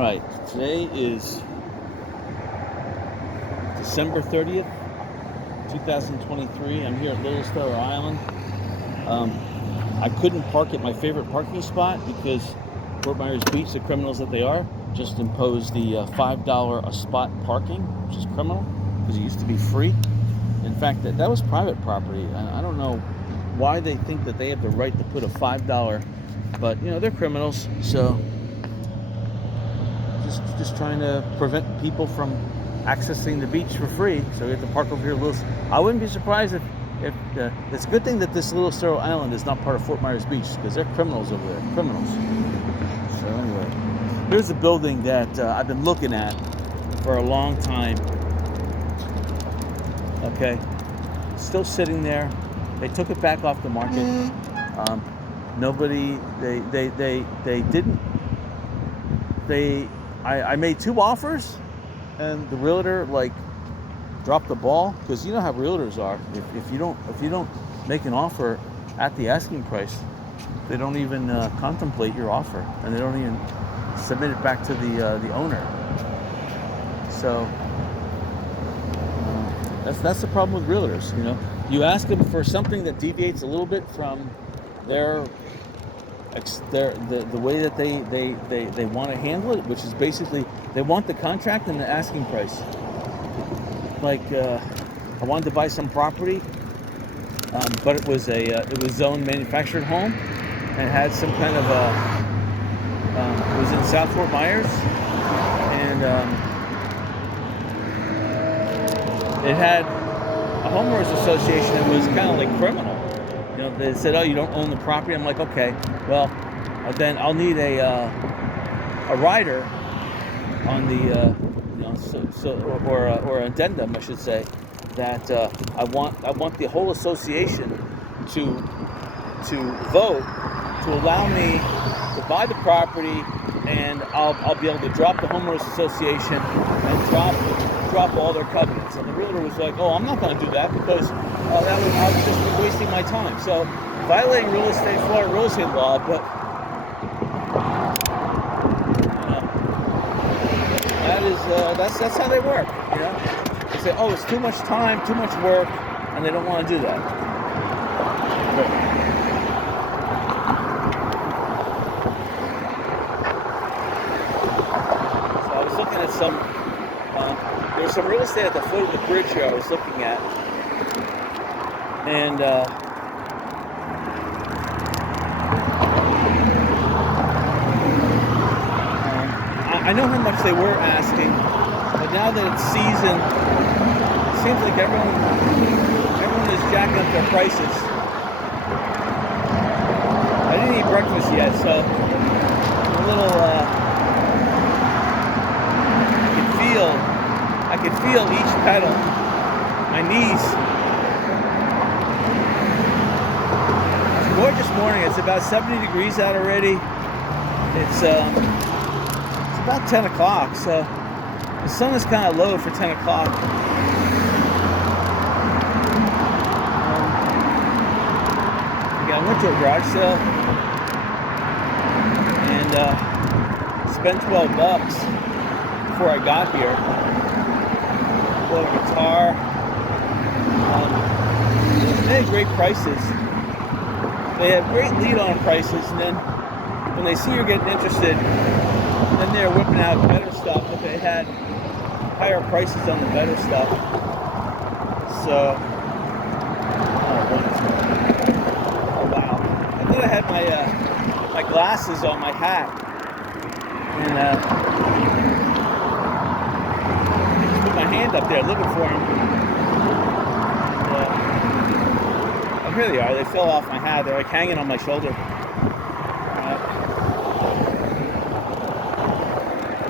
Right, today is December 30th, 2023. I'm here at Little Star Island. I couldn't park at my favorite parking spot because Fort Myers Beach, the criminals that they are, just imposed the $5 a spot parking, which is criminal because it used to be free. In fact, that was private property. I don't know why they think that they have the right to put a $5, but they're criminals, so just trying to prevent people from accessing the beach for free. So we have to park over here. I wouldn't be surprised if it's a good thing that this Little Star Island is not part of Fort Myers Beach because they're criminals over there. Criminals. So anyway, here's the building that I've been looking at for a long time. Okay, still sitting there. They took it back off the market. I made 2 offers, and the realtor dropped the ball because you know how realtors are. If you don't make an offer at the asking price, they don't even contemplate your offer, and they don't even submit it back to the owner. So that's the problem with realtors. You ask them for something that deviates a little bit from the way that they want to handle it, which is basically they want the contract and the asking price. I wanted to buy some property, but it was zoned manufactured home, and it had some kind of it was in South Fort Myers, and it had a homeowners association that was kind of like criminal. They said, "Oh, you don't own the property." I'm like, "Okay, well, then I'll need a rider on the or an addendum, I should say, that I want the whole association to vote to allow me to buy the property, and I'll be able to drop the homeowners association and drop all their covenants." And the realtor was like, "Oh, I'm not going to do that because I would just be wasting my time." So violating Florida real estate law, but that's how they work. They say, "Oh, it's too much time, too much work," and they don't want to do that. So I was looking at there's some real estate at the foot of the bridge here I was looking at, and I know how much they were asking, but now that it's season, it seems like everyone is jacking up their prices. I didn't eat breakfast yet, so I'm a little I could feel each pedal. My knees. It's a gorgeous morning. It's about 70 degrees out already. It's about 10 o'clock, so the sun is kind of low for 10 o'clock. I went to a garage sale and spent $12 before I got here. Bought a guitar. They had great prices. They have great lead on prices, and then when they see you're getting interested, then they're whipping out better stuff, but they had higher prices on the better stuff. So, oh wow! I thought I had my glasses on my hat, and I just put my hand up there looking for them. Oh, here they are. They fell off my hat. They're hanging on my shoulder.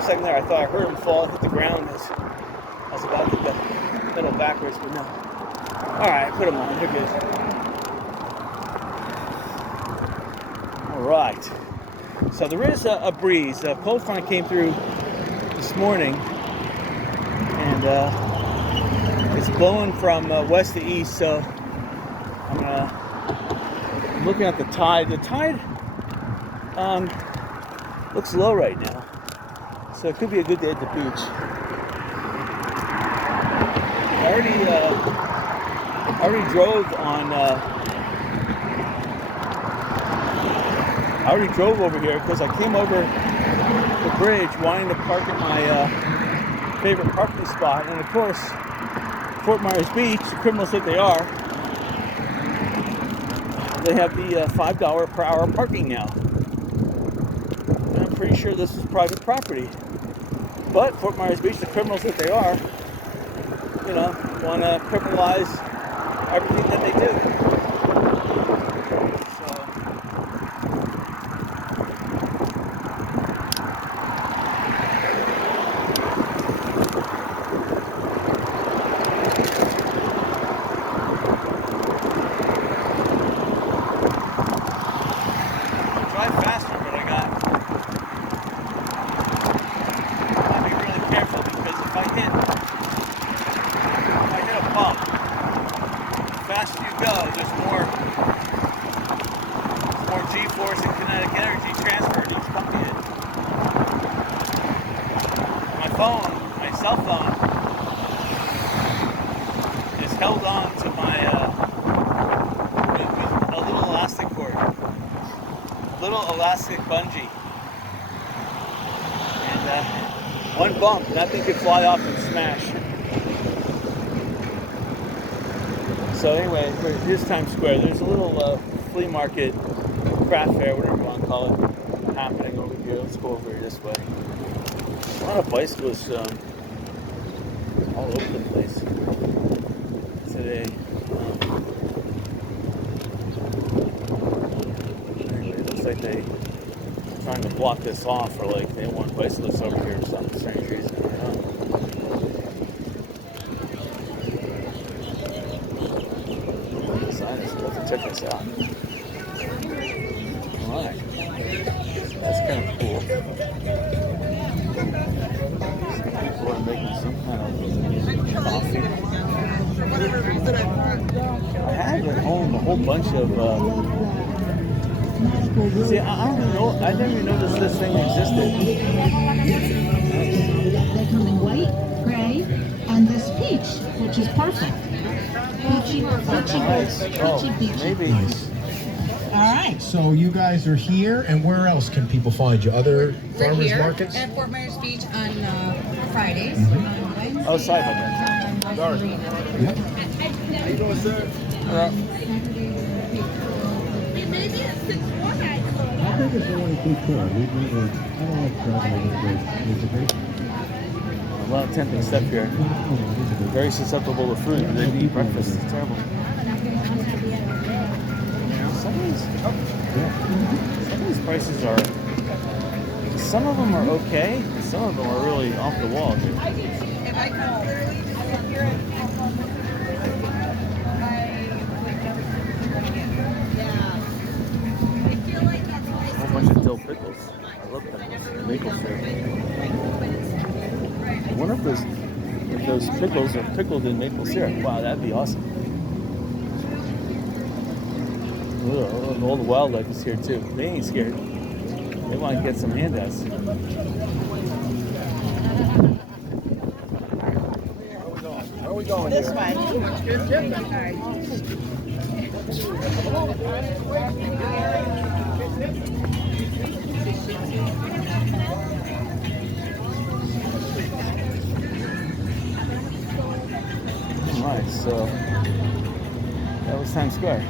Second there, I thought I heard him fall, hit the ground as I was about to pedal backwards, but no. Alright, I put them on, they're good. Alright, so there is a breeze. A cold front came through this morning, and it's blowing from west to east, so I'm looking at the tide. The tide looks low right now. So it could be a good day at the beach. I already drove on. I already drove over here because I came over the bridge wanting to park at my favorite parking spot, and of course, Fort Myers Beach, criminals that they are, they have the $5 per hour parking now. And I'm pretty sure this is private property. But Fort Myers Beach, the criminals that they are, want to criminalize everything that they do. My cell phone is held on to my with a little elastic cord, a little elastic bungee, and one bump, nothing could fly off and smash. So anyway, here's Times Square. There's a little flea market, craft fair, whatever you want to call it, happening over here. Let's go over here this way. A lot of bicyclists all over the place today. It looks like they're trying to block this off, or like they want bicyclists over here for some strange reason. I don't know. The sign is supposed to check this out. Alright. That's kind of cool. People are making some kind of coffee. I have at home a whole bunch of. See, I don't even know. I never even noticed this thing existed. They come in white, gray, and this peach, which is perfect. Peachy, peachy. Maybe. All right, so you guys are here, and where else can people find you? Other farmers markets? At Fort Myers Beach on Fridays. Mm-hmm. On Wednesday. Oh, sorry about that. Sorry. Yep. How you doing, sir? I think it's only too short. I don't like traveling. A lot of tempting stuff here. Very susceptible to food. They eat breakfast. It's terrible. Some of these prices are. Some of them are okay. And some of them are really off the wall, dude. A whole bunch of dill pickles. I love pickles. Maple syrup. I wonder if those pickles are pickled in maple syrup. Wow, that'd be awesome. Ugh, all the wildlife is here too. They ain't scared. They want to get some handouts. Where are we going? This way. Alright, so that was Times Square.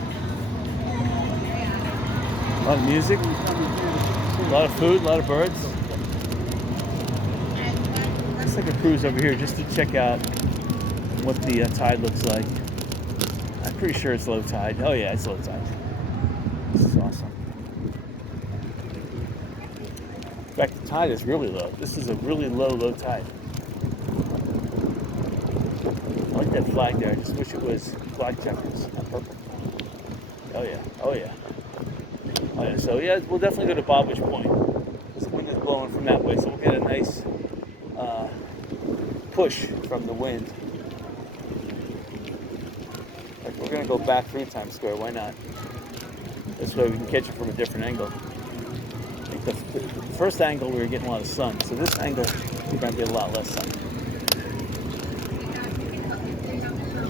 A lot of music, a lot of food, a lot of birds. Let's take a cruise over here just to check out what the tide looks like. I'm pretty sure it's low tide. Oh yeah, it's low tide. This is awesome. In fact, the tide is really low. This is a really low tide. I like that flag there. I just wish it was black checkers, not purple. Oh yeah, oh yeah. Oh yeah. So yeah, we'll definitely go to Bobwitch Point. The wind is blowing from that way, so we'll get a nice push from the wind. Like we're gonna go back through Times Square. Why not? This way we can catch it from a different angle. the first angle we were getting a lot of sun, so this angle we're going to get a lot less sun.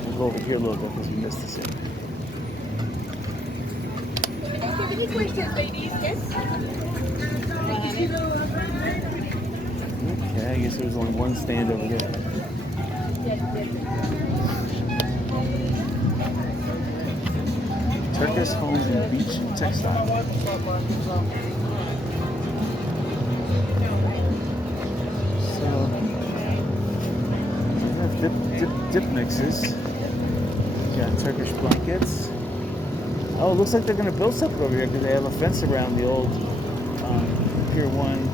We'll go over here a little bit because we missed the scene. Any questions, ladies? Yes? Okay, I guess there was only one stand over there. Turkish Home and Beach Textile. So, we have dip mixes. We got Turkish blankets. Oh, it looks like they're going to build something over here because they have a fence around the old Pier 1.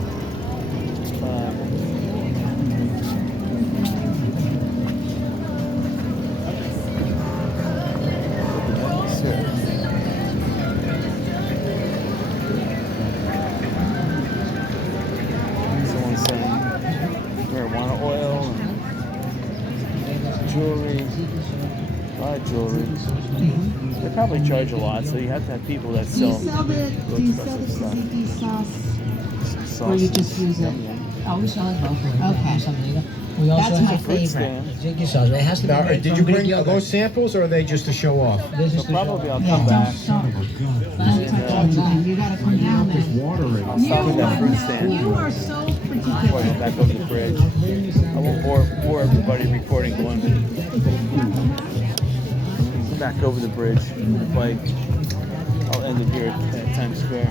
Someone's selling marijuana oil and jewelry. A lot of jewelry. They probably charge a lot, so you have to have people that Do you sell sell the tzatziki sauce, or you just use it? Oh, we sell it both ways. Okay. We also That's have my a fruit favorite. stand. tzatziki sauce. It has to be Now, made did from you Greek bring yogurt. those samples, or are they just to show off? This So is the probably I'll Yeah, come back. You gotta come down There's there. water in it. I'll stop at that fruit stand. You are so Before I particular. go back over the bridge. I won't bore everybody recording going back over the bridge. Like, I'll end it here at Times Square.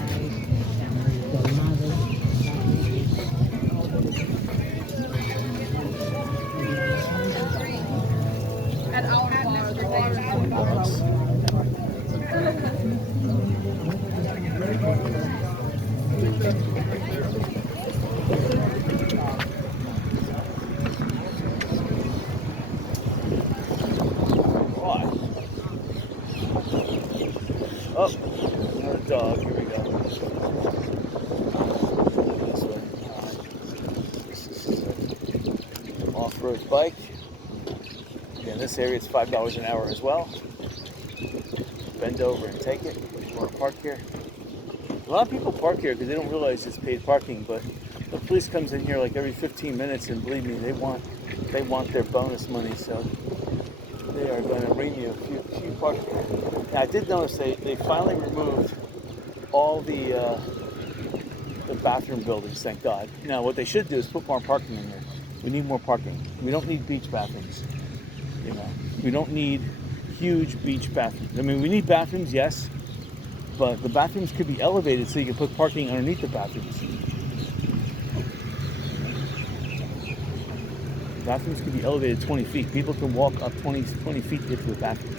Oh, another dog. Here we go. This way. Off-road bike. Yeah, in this area it's $5 an hour as well. Bend over and take it. You want to park here? A lot of people park here because they don't realize it's paid parking, but the police comes in here like every 15 minutes, and believe me, they want their bonus money, so they are going to ring you if you park here. Now, I did notice they finally removed all the bathroom buildings, thank God. Now, what they should do is put more parking in here. We need more parking. We don't need beach bathrooms. You know, we don't need huge beach bathrooms. I mean, we need bathrooms, yes, but the bathrooms could be elevated so you can put parking underneath the bathrooms. Bathrooms could be elevated 20 feet. People can walk up 20 feet to get to the bathroom.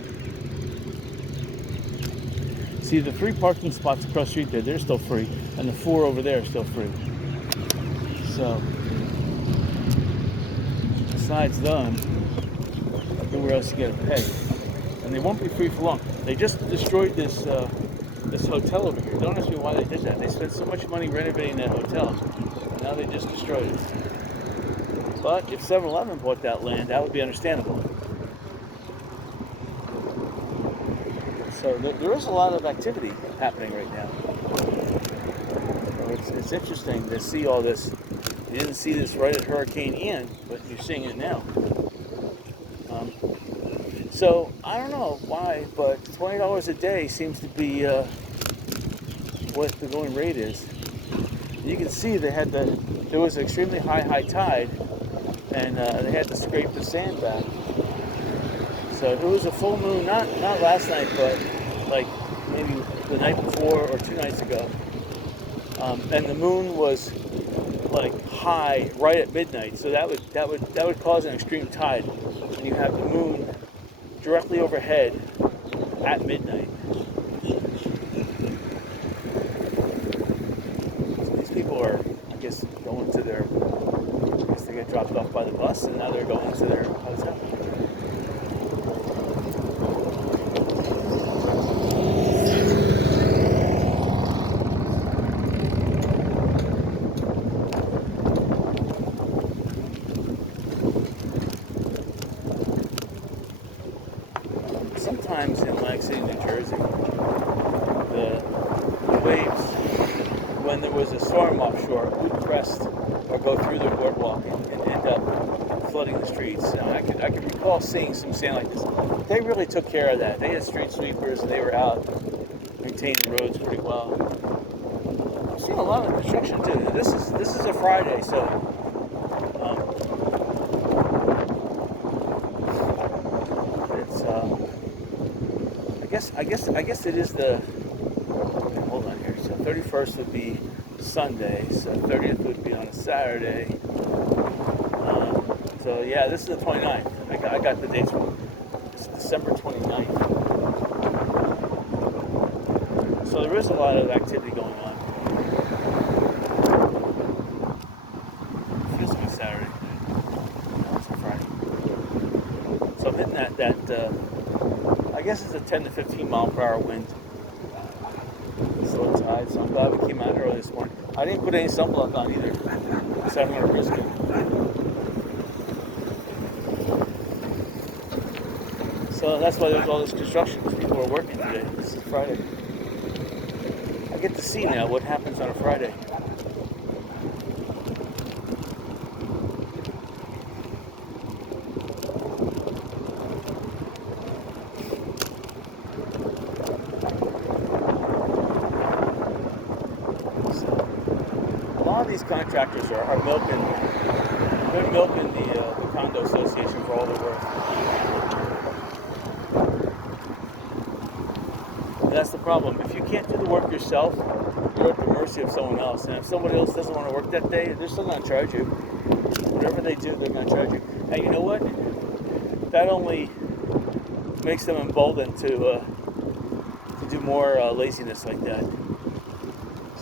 See, the 3 parking spots across the street there, they're still free, and the 4 over there are still free. So, besides them, everywhere else you gotta pay. And they won't be free for long. They just destroyed this hotel over here. Don't ask me why they did that. They spent so much money renovating that hotel, and now they just destroyed it. But if 7-Eleven bought that land, that would be understandable. So there is a lot of activity happening right now. So it's interesting to see all this. You didn't see this right at Hurricane Ian, but you're seeing it now. So I don't know why, but $20 a day seems to be what the going rate is. You can see there was an extremely high tide, and they had to scrape the sand back. So it was a full moon, not last night, but like maybe the night before or 2 nights ago. And the moon was like high right at midnight, so that would cause an extreme tide. And you have the moon directly overhead at midnight. So these people are, I guess, going to their. I guess they get dropped off by the bus, and now they're going to their hotel. Sometimes in Atlantic City, New Jersey, the waves, when there was a storm offshore, it would crest or go through the boardwalk and end up flooding the streets. I can recall seeing some sand like this. They really took care of that. They had street sweepers and they were out maintaining the roads pretty well. I'm seeing a lot of construction too. This is a Friday, so it's I guess it is the. Hold on here. So 31st would be Sunday. So 30th would be on a Saturday. So yeah, this is the 29th. I got the dates wrong. It's December 29th. So there is a lot of activity going on. It feels like Saturday. No, it's a Friday. So I'm hitting that I guess it's a 10 to 15 mile per hour wind. It's low tide, so I'm glad we came out early this morning. I didn't put any sunblock on either, so I'm going to risk it. So that's why there's all this construction, because people are working today. This is Friday. I get to see now what happens on a Friday. So, a lot of these contractors are milking. They're milking the condo association for all the work. That's the problem. If you can't do the work yourself, you're at the mercy of someone else. And if somebody else doesn't want to work that day, they're still going to charge you. Whatever they do, they're going to charge you. And you know what? That only makes them emboldened to do more laziness like that.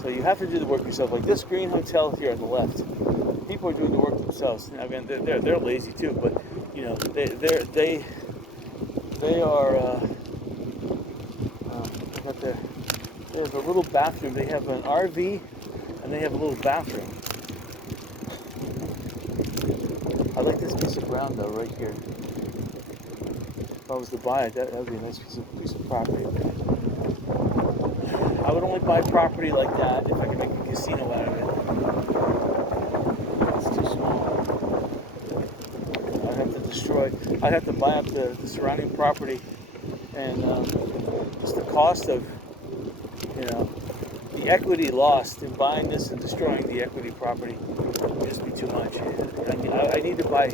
So you have to do the work yourself. Like this green hotel here on the left, people are doing the work themselves. I mean, they're lazy too, but you know, they are. They have a little bathroom. They have an RV, and they have a little bathroom. I like this piece of ground though, right here. If I was to buy it, that would be a nice piece of property. I would only buy property like that if I could make a casino out of it. It's too small. I'd have to destroy. I'd have to buy up the surrounding property, and just the cost of, you know, the equity lost in buying this and destroying the equity property would just be too much. I need to buy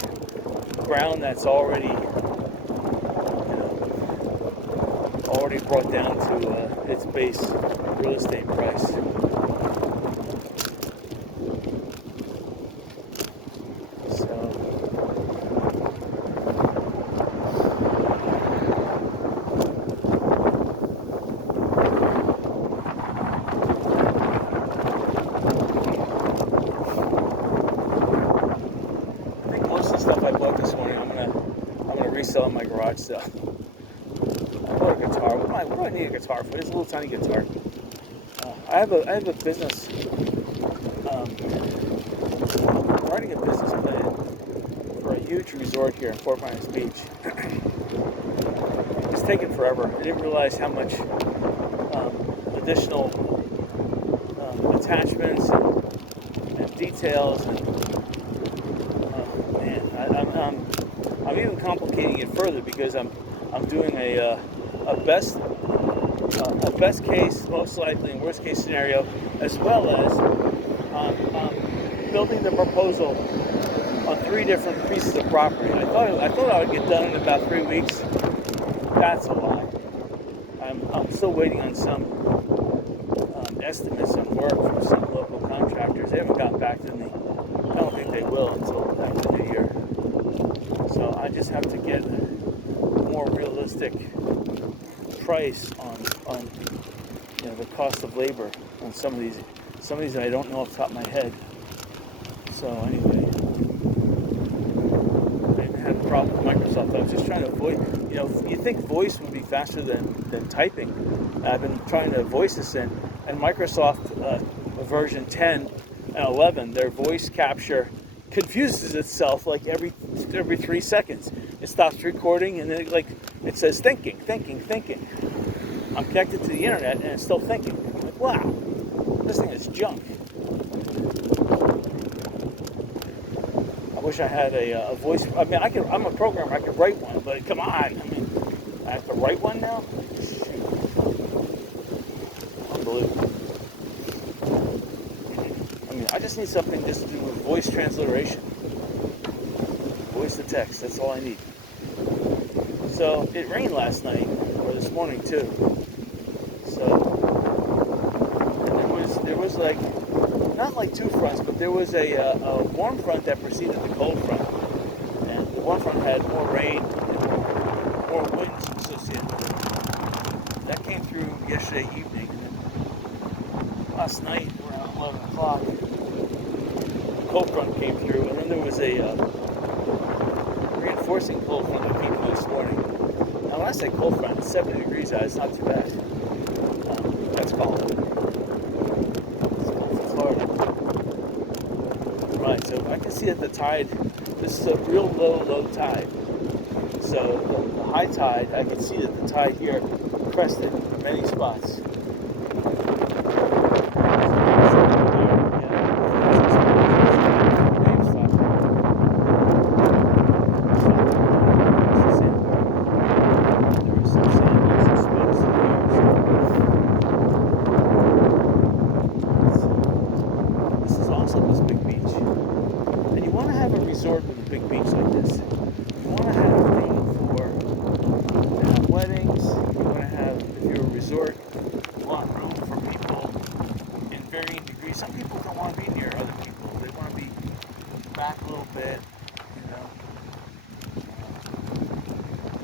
ground that's already, you know, already brought down to its base real estate price. Resell in my garage sale. I bought a guitar. What do I need a guitar for? It's a little tiny guitar. I have a business. I'm writing a business plan for a huge resort here in Fort Myers Beach. It's taken forever. I didn't realize how much additional attachments and details. And, I'm even complicating it further because I'm doing a best case, most likely, and worst case scenario, as well as building the proposal on 3 different pieces of property. I thought I would get done in about 3 weeks. That's a lie. I'm still waiting on some estimates on work from some local contractors. They haven't gotten back to me. I don't think they will until after the new year. So I just have to get a more realistic price on you know, the cost of labor on some of these I don't know off the top of my head. So anyway, I had a problem with Microsoft. I was just trying to avoid, you know, you think voice would be faster than typing. I've been trying to voice this in, and Microsoft version 10 and 11, their voice capture confuses itself like every 3 seconds. It stops recording and then it says thinking. I'm connected to the internet and it's still thinking. I'm like, wow, this thing is junk. I wish I had a voice. I mean, I'm a programmer. I could write one, but come on. I mean, I have to write one now. Shoot. Unbelievable. I mean, I just need something just to do with voice transliteration. Voice to text. That's all I need. So it rained last night or this morning too. So there was like not like two fronts, but there was a warm front that preceded the cold front, and the warm front had more rain and more winds associated with it. That came through yesterday evening. Last night around 11 o'clock, the cold front came through, and then there was a reinforcing cold front that came through this morning. Now, when I say cold front, it's 70 degrees out. It's not too bad. That's cold. It's cold for Florida. Right, so I can see that the tide, this is a real low tide. So the high tide, I can see that the tide here crested in many spots. Resort with a big beach like this. You want to have room to have weddings. You want to have, if you're a resort, a lot of room for people in varying degrees. Some people don't want to be near other people. They want to be back a little bit, you know.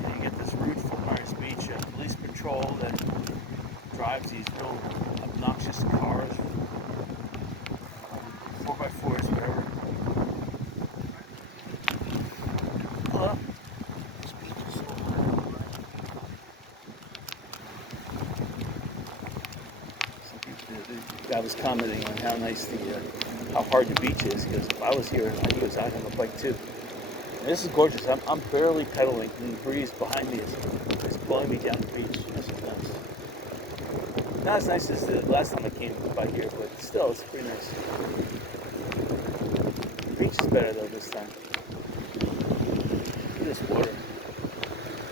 And you get this route from Myers Beach, police patrol that drives these real obnoxious cars, 4x4s, whatever. Hello. This beach is so the guy was commenting on how nice how hard the beach is, because if I was here, he was out on the bike too. And this is gorgeous. I'm barely pedaling, and the breeze behind me is blowing me down the beach. This is nice. Not as nice as the last time I came by here, but still, it's pretty nice. The beach is better though this time. Look at this water.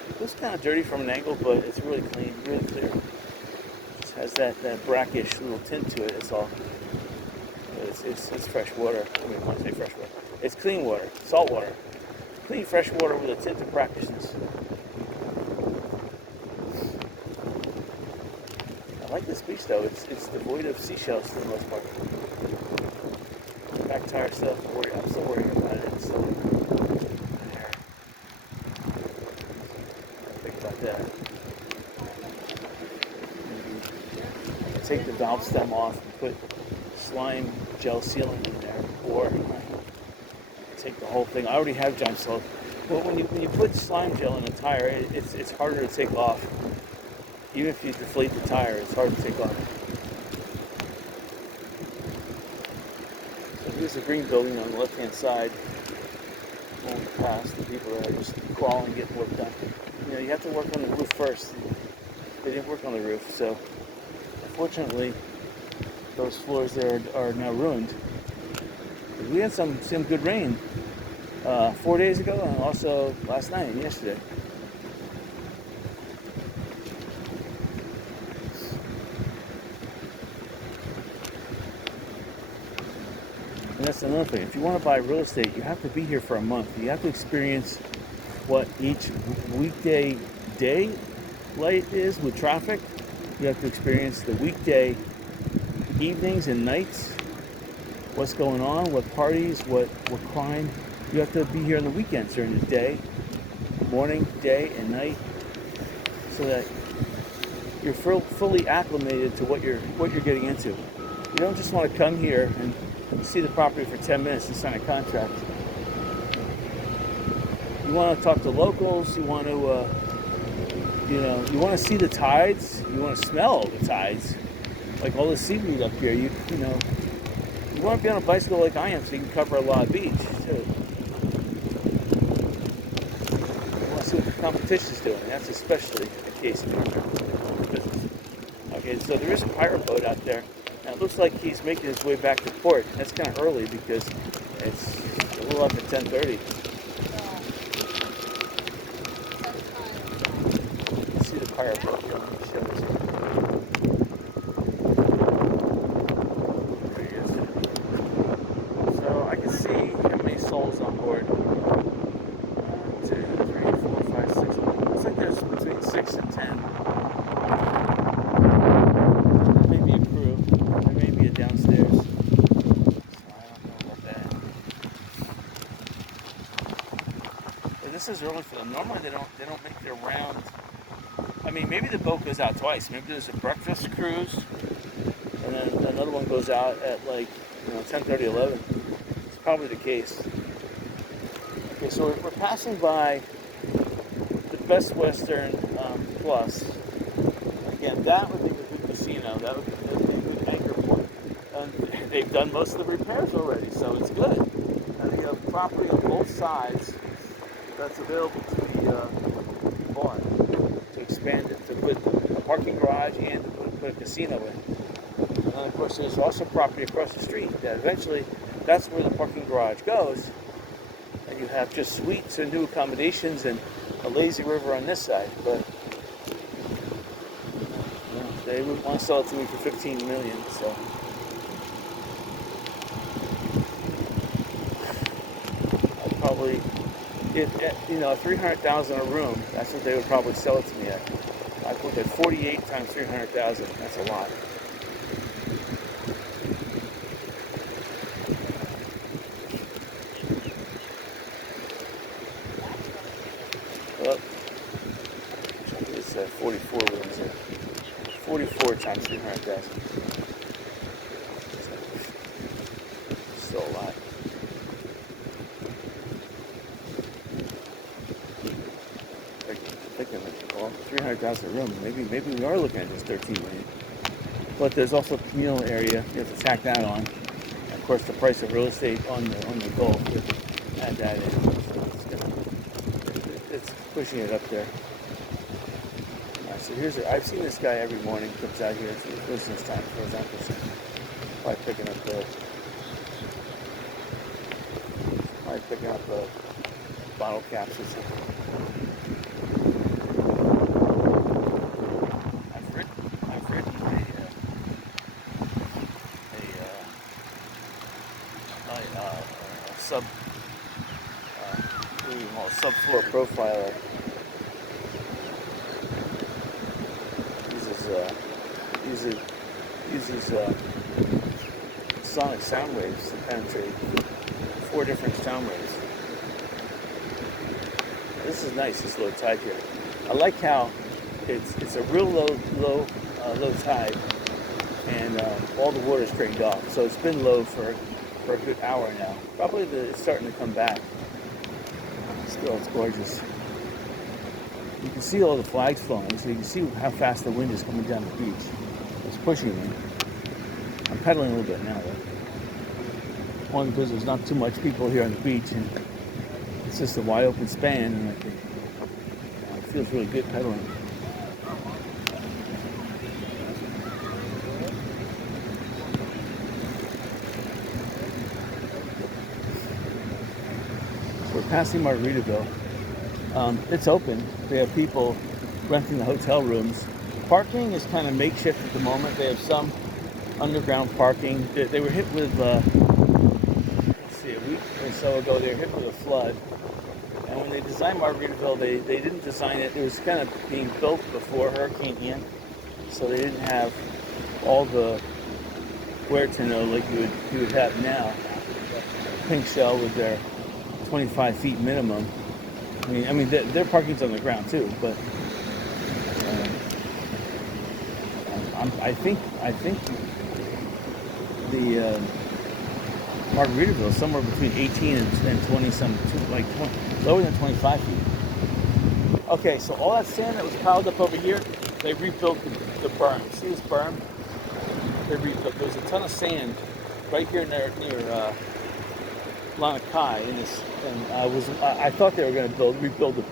It looks kind of dirty from an angle, but it's really clean, really clear. It just has that brackish little tint to it. It's all. It's fresh water. I mean, when I say fresh water, it's clean water, salt water, clean fresh water with a tint of brackishness. I like this beach though. It's devoid of seashells for the most part. Back tire stuff. I'm still worrying about it. It's still there. Think about that. Take the valve stem off and put slime gel sealant in there, or take the whole thing. I already have giant salt. Well, when you put slime gel in a tire, it's harder to take off. Even if you deflate the tire, it's hard to take off. So here's the green building on the left-hand side. Going past the people that are just crawling, getting work done. You know, you have to work on the roof first. They didn't work on the roof, so unfortunately, those floors there are now ruined. We had some good rain 4 days ago, and also last night and yesterday. And that's another thing. If you want to buy real estate, you have to be here for a month. You have to experience what each weekday day light is with traffic. You have to experience the weekday evenings and nights, what's going on, what parties, what crime. You have to be here on the weekends during the day, morning, day, and night, so that you're fully acclimated to what you're getting into. You don't just want to come here and see the property for 10 minutes and sign a contract. You want to talk to locals. You want to, you want to see the tides. You want to smell the tides. Like all the seaweed up here, you want to be on a bicycle like I am, so you can cover a lot of beach too. You want to see what the competition's doing. That's especially the case in our business. Okay, so there is a pirate boat out there. Now it looks like he's making his way back to port. That's kind of early because it's a pull up at 10:30. See the chiropractor on the shows. There he is. So I can see how many souls on board. 1, 2, 3, 4, 5, 6. Looks like there's between 6 and 10. There may be a crew. There may be a downstairs. So I don't know about that. But this is early for them. Normally they don't make their round. I mean, maybe the boat goes out twice. Maybe there's a breakfast cruise, and then another one goes out at like 10:30, 11. It's probably the case. Okay, so we're passing by the Best Western Plus. Again, that would be a good casino. That would be a good anchor point. And they've done most of the repairs already, so it's good. And they have property on both sides that's available to be bought. To expand it, to put a parking garage and to put a casino in. And then, of course, there's also property across the street that eventually that's where the parking garage goes. And you have just suites and new accommodations and a lazy river on this side. But they would want to sell it to me for $15 million. So I'd probably, if $300,000 a room, that's what they would probably sell it to me at. I put at 48 times 300,000. That's a lot. Well, it's 44 rooms there. 44 times 300,000. Still a lot. Thinking like, well, 300,000 a room. Maybe we are looking at just 13 million. But there's also a communal area you have to tack that on. And of course, the price of real estate on the Gulf would add that in. So it's pushing it up there. So I've seen this guy every morning. Comes out here to the business time, for example. Probably picking up bottle caps or something. I've written a subfloor profiler. Uses sonic sound waves to penetrate 4 different sound waves. This is nice, this low tide here. I like how it's a real low tide, and all the water's drained off. So it's been low for a good hour now. Probably it's starting to come back. Still, it's gorgeous. You can see all the flags flying, so you can see how fast the wind is coming down the beach. It's pushing me. I'm pedaling a little bit now, though. Only because there's not too much people here on the beach, and it's just a wide open span, and it feels really good pedaling. We're passing Margaritaville. It's open. They have people renting the hotel rooms. Parking is kind of makeshift at the moment. They have some underground parking. They were hit with, a week or so ago, they were hit with a flood. And when they designed Margaritaville, they didn't design it. It was kind of being built before Hurricane Ian. So they didn't have all the where to know like you would have now. Pink shell with their 25 feet minimum. I mean, their parking's on the ground too, but I think the Margaritaville is somewhere between 18 and 20 some, like 20, lower than 25 feet. Okay, so all that sand that was piled up over here, they rebuilt the berm. See this berm? They rebuilt. There's a ton of sand right here near Lanakai in this, and I thought they were going to rebuild the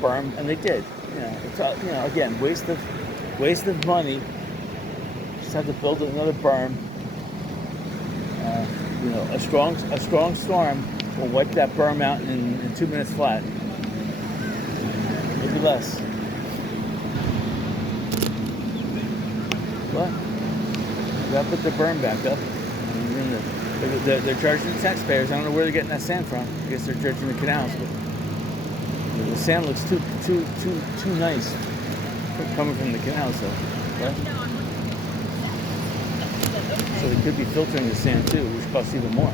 berm, and they did. Again, waste of money. Just had to build another berm. A strong storm We'll wipe that berm out in 2 minutes flat. Maybe less. What? We gotta put the berm back up. And then they're charging the taxpayers. I don't know where they're getting that sand from. I guess they're charging the canals, but the sand looks too nice coming from the canals, though. Right? So they could be filtering the sand too, which costs even more.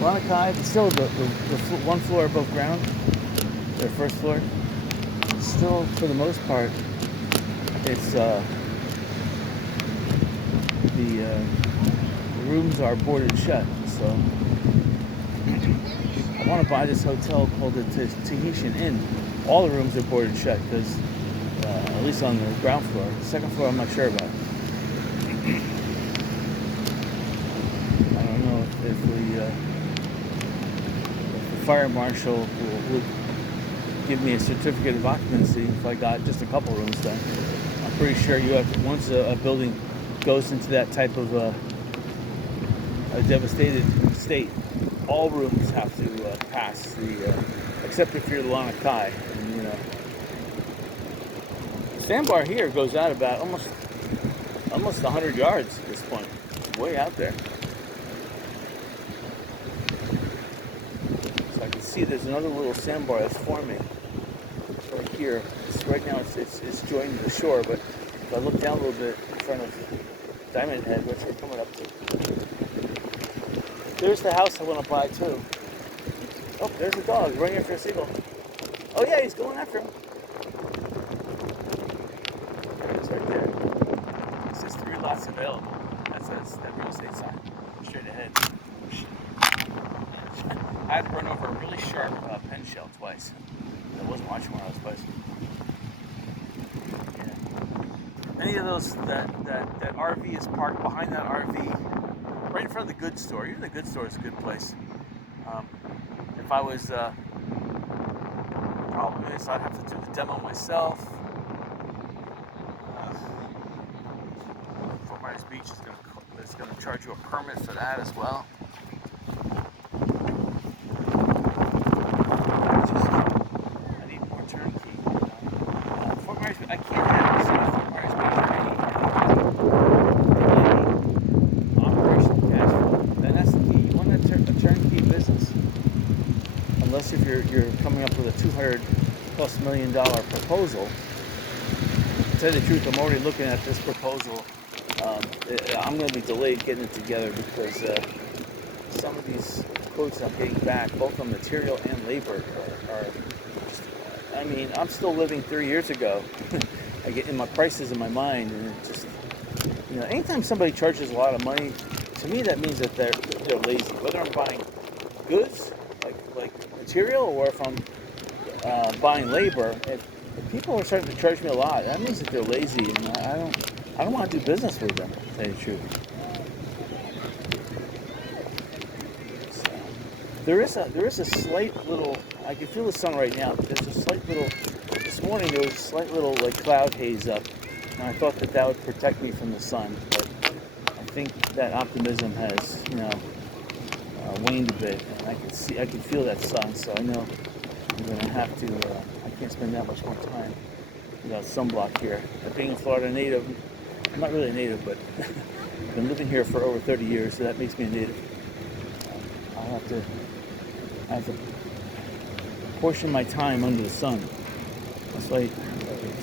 Lanakai, it's still the one floor above ground, their first floor. Still, for the most part, it's the rooms are boarded shut. So I want to buy this hotel called the Tahitian Inn. All the rooms are boarded shut because, at least on the ground floor. The second floor, I'm not sure about. I don't know if the fire marshal will give me a certificate of occupancy if I got just a couple rooms done. I'm pretty sure you have to, once a building goes into that type of a devastated state, all rooms have to pass the, except if you're the Lanakai. And, you know, the sandbar here goes out about almost 100 yards at this point. It's way out there. So I can see there's another little sandbar that's forming right here. Right now it's joined to the shore, but if I look down a little bit in front of Diamond Head, which we're coming up to, there's the house I want to buy too. Oh, there's a dog running after a seagull. Oh yeah, he's going after him. There it is right there. It says 3 lots available. That's that real estate sign. Straight ahead. I had to run over a really sharp pen shell twice. I wasn't watching one of those twice. Yeah. Any of those that RV is parked behind that RV, right in front of the goods store. Even the goods store is a good place. If I was, problem is I'd have to do the demo myself. Fort Myers Beach is going to charge you a permit for that as well. I need more turnkey. Fort Myers Beach, I can't have this in Fort Myers Beach or any operational cash flow. And that's the key. You want a turnkey business. Unless if you're coming up with a $200+ million proposal. To tell you the truth, I'm already looking at this proposal. I'm going to be delayed getting it together because some of these quotes I'm getting back, both on material and labor, are just, I mean, I'm still living 3 years ago. I get in my prices in my mind, and it just, you know, anytime somebody charges a lot of money, to me that means that they're lazy. Whether I'm buying goods like material or if I'm buying labor, if people are starting to charge me a lot, that means that they're lazy, and I don't want to do business with them, to tell you the truth. So, there is a slight little, I can feel the sun right now, but there's a slight little, this morning there was a slight little like cloud haze up, and I thought that would protect me from the sun, but I think that optimism has, you know, waned a bit, and I can feel that sun, so I know I'm going to have to, I can't spend that much more time without sunblock here. Being a Florida native, I'm not really a native, but I've been living here for over 30 years, so that makes me a native. I have to portion my time under the sun. That's why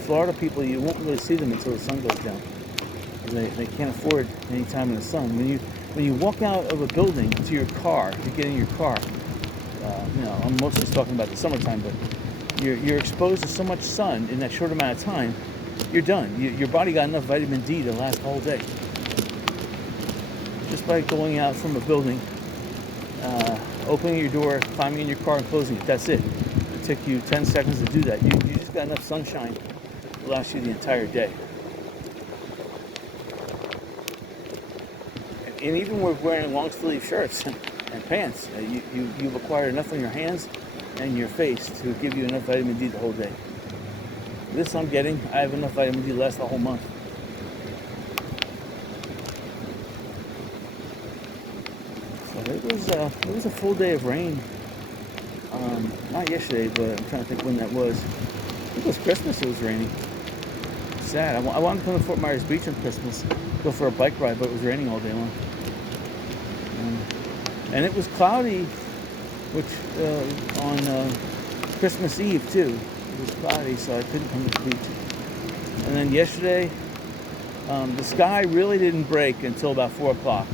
Florida people, you won't really see them until the sun goes down. They can't afford any time in the sun. When you walk out of a building to your car, you get in your car, you know, I'm mostly talking about the summertime, but you're exposed to so much sun in that short amount of time, you're done. Your body got enough vitamin D to last the whole day. Just by going out from a building, opening your door, climbing in your car, and closing it. That's it. It'll take you 10 seconds to do that. You just got enough sunshine to last you the entire day. And even with wearing long sleeve shirts and pants, you've acquired enough on your hands and your face to give you enough vitamin D the whole day. This I'm getting, I have enough vitamin D to last the whole month. So there you go. it was a full day of rain. Not yesterday, but I'm trying to think when that was. I think it was Christmas. It was raining. Sad. I wanted to come to Fort Myers Beach on Christmas, go for a bike ride, but it was raining all day long. And it was cloudy, which on Christmas Eve too. It was cloudy, so I couldn't come to the beach. And then yesterday, the sky really didn't break until about 4 o'clock.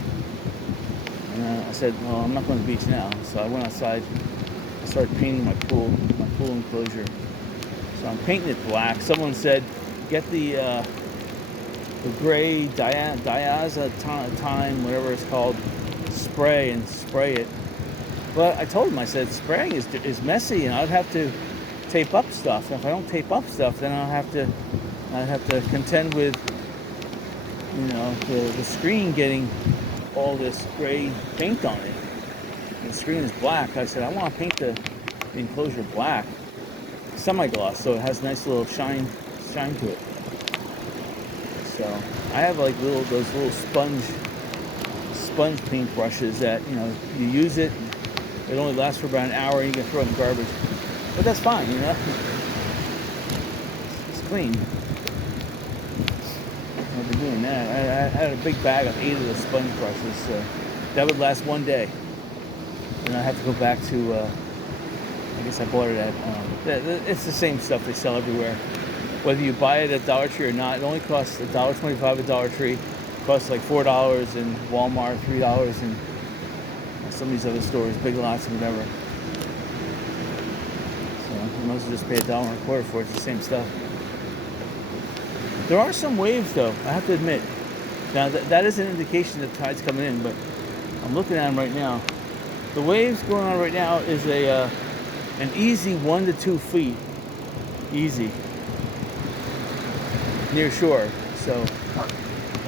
And I said, well, I'm not going to the beach now. So I went outside. I started painting my pool enclosure. So I'm painting it black. Someone said, get the gray diazotime, whatever it's called, spray and spray it. But I told him, I said, spraying is messy, and I'd have to tape up stuff. And if I don't tape up stuff, then I'd have to contend with, the screen getting all this gray paint on it. The screen is black. I said, I want to paint the enclosure black, semi-gloss, so it has a nice little shine to it. So I have like those little sponge paint brushes that you use it. It only lasts for about an hour, and you can throw it in the garbage. But that's fine, It's clean. I've been doing that. I had a big bag of 8 of the sponge brushes, so that would last one day. And I have to go back to, I guess I bought it at, it's the same stuff they sell everywhere. Whether you buy it at Dollar Tree or not, it only costs $1.25 at Dollar Tree. It costs like $4 in Walmart, $3 in some of these other stores, Big Lots and whatever. So you might as well just pay $1.25 for it. It's the same stuff. There are some waves, though, I have to admit. Now, that is an indication that tide's coming in, but I'm looking at them right now. The waves going on right now is an easy 1 to 2 feet. Easy. Near shore. So,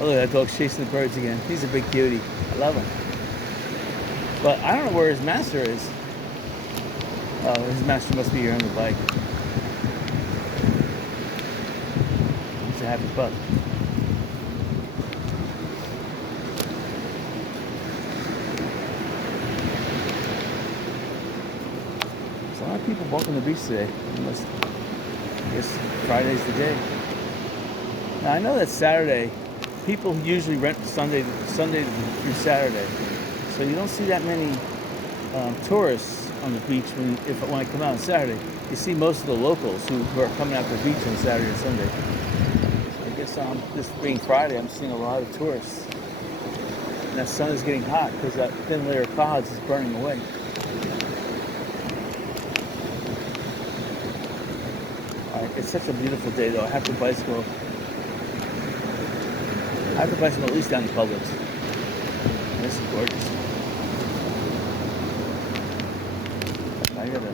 oh, look, that dog's chasing the birds again. He's a big cutie. I love him. But I don't know where his master is. Oh, his master must be here on the bike. He's a happy pup. There's a lot of people walking the beach today. I guess Friday's the day. Now I know that Saturday, people usually rent Sunday through Saturday. So you don't see that many tourists on the beach when I come out on Saturday. You see most of the locals who are coming out to the beach on Saturday and Sunday. So I guess this being Friday, I'm seeing a lot of tourists. And that sun is getting hot because that thin layer of clouds is burning away. All right, it's such a beautiful day though. I have to bicycle at least down to Publix. This is gorgeous. I gotta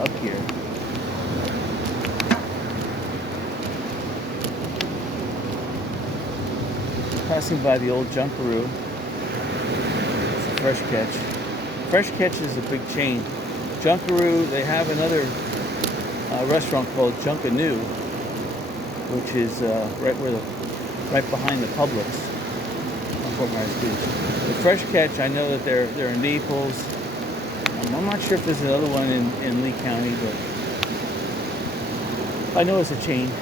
up here. Passing by the old Junkaroo. It's a Fresh Catch. Fresh Catch is a big chain. Junkaroo, they have another restaurant called Junkanoo, which is right behind the Publix on Fort Myers Beach. The Fresh Catch, I know that they're in Naples. I'm not sure if there's another one in Lee County, but I know it's a chain. So.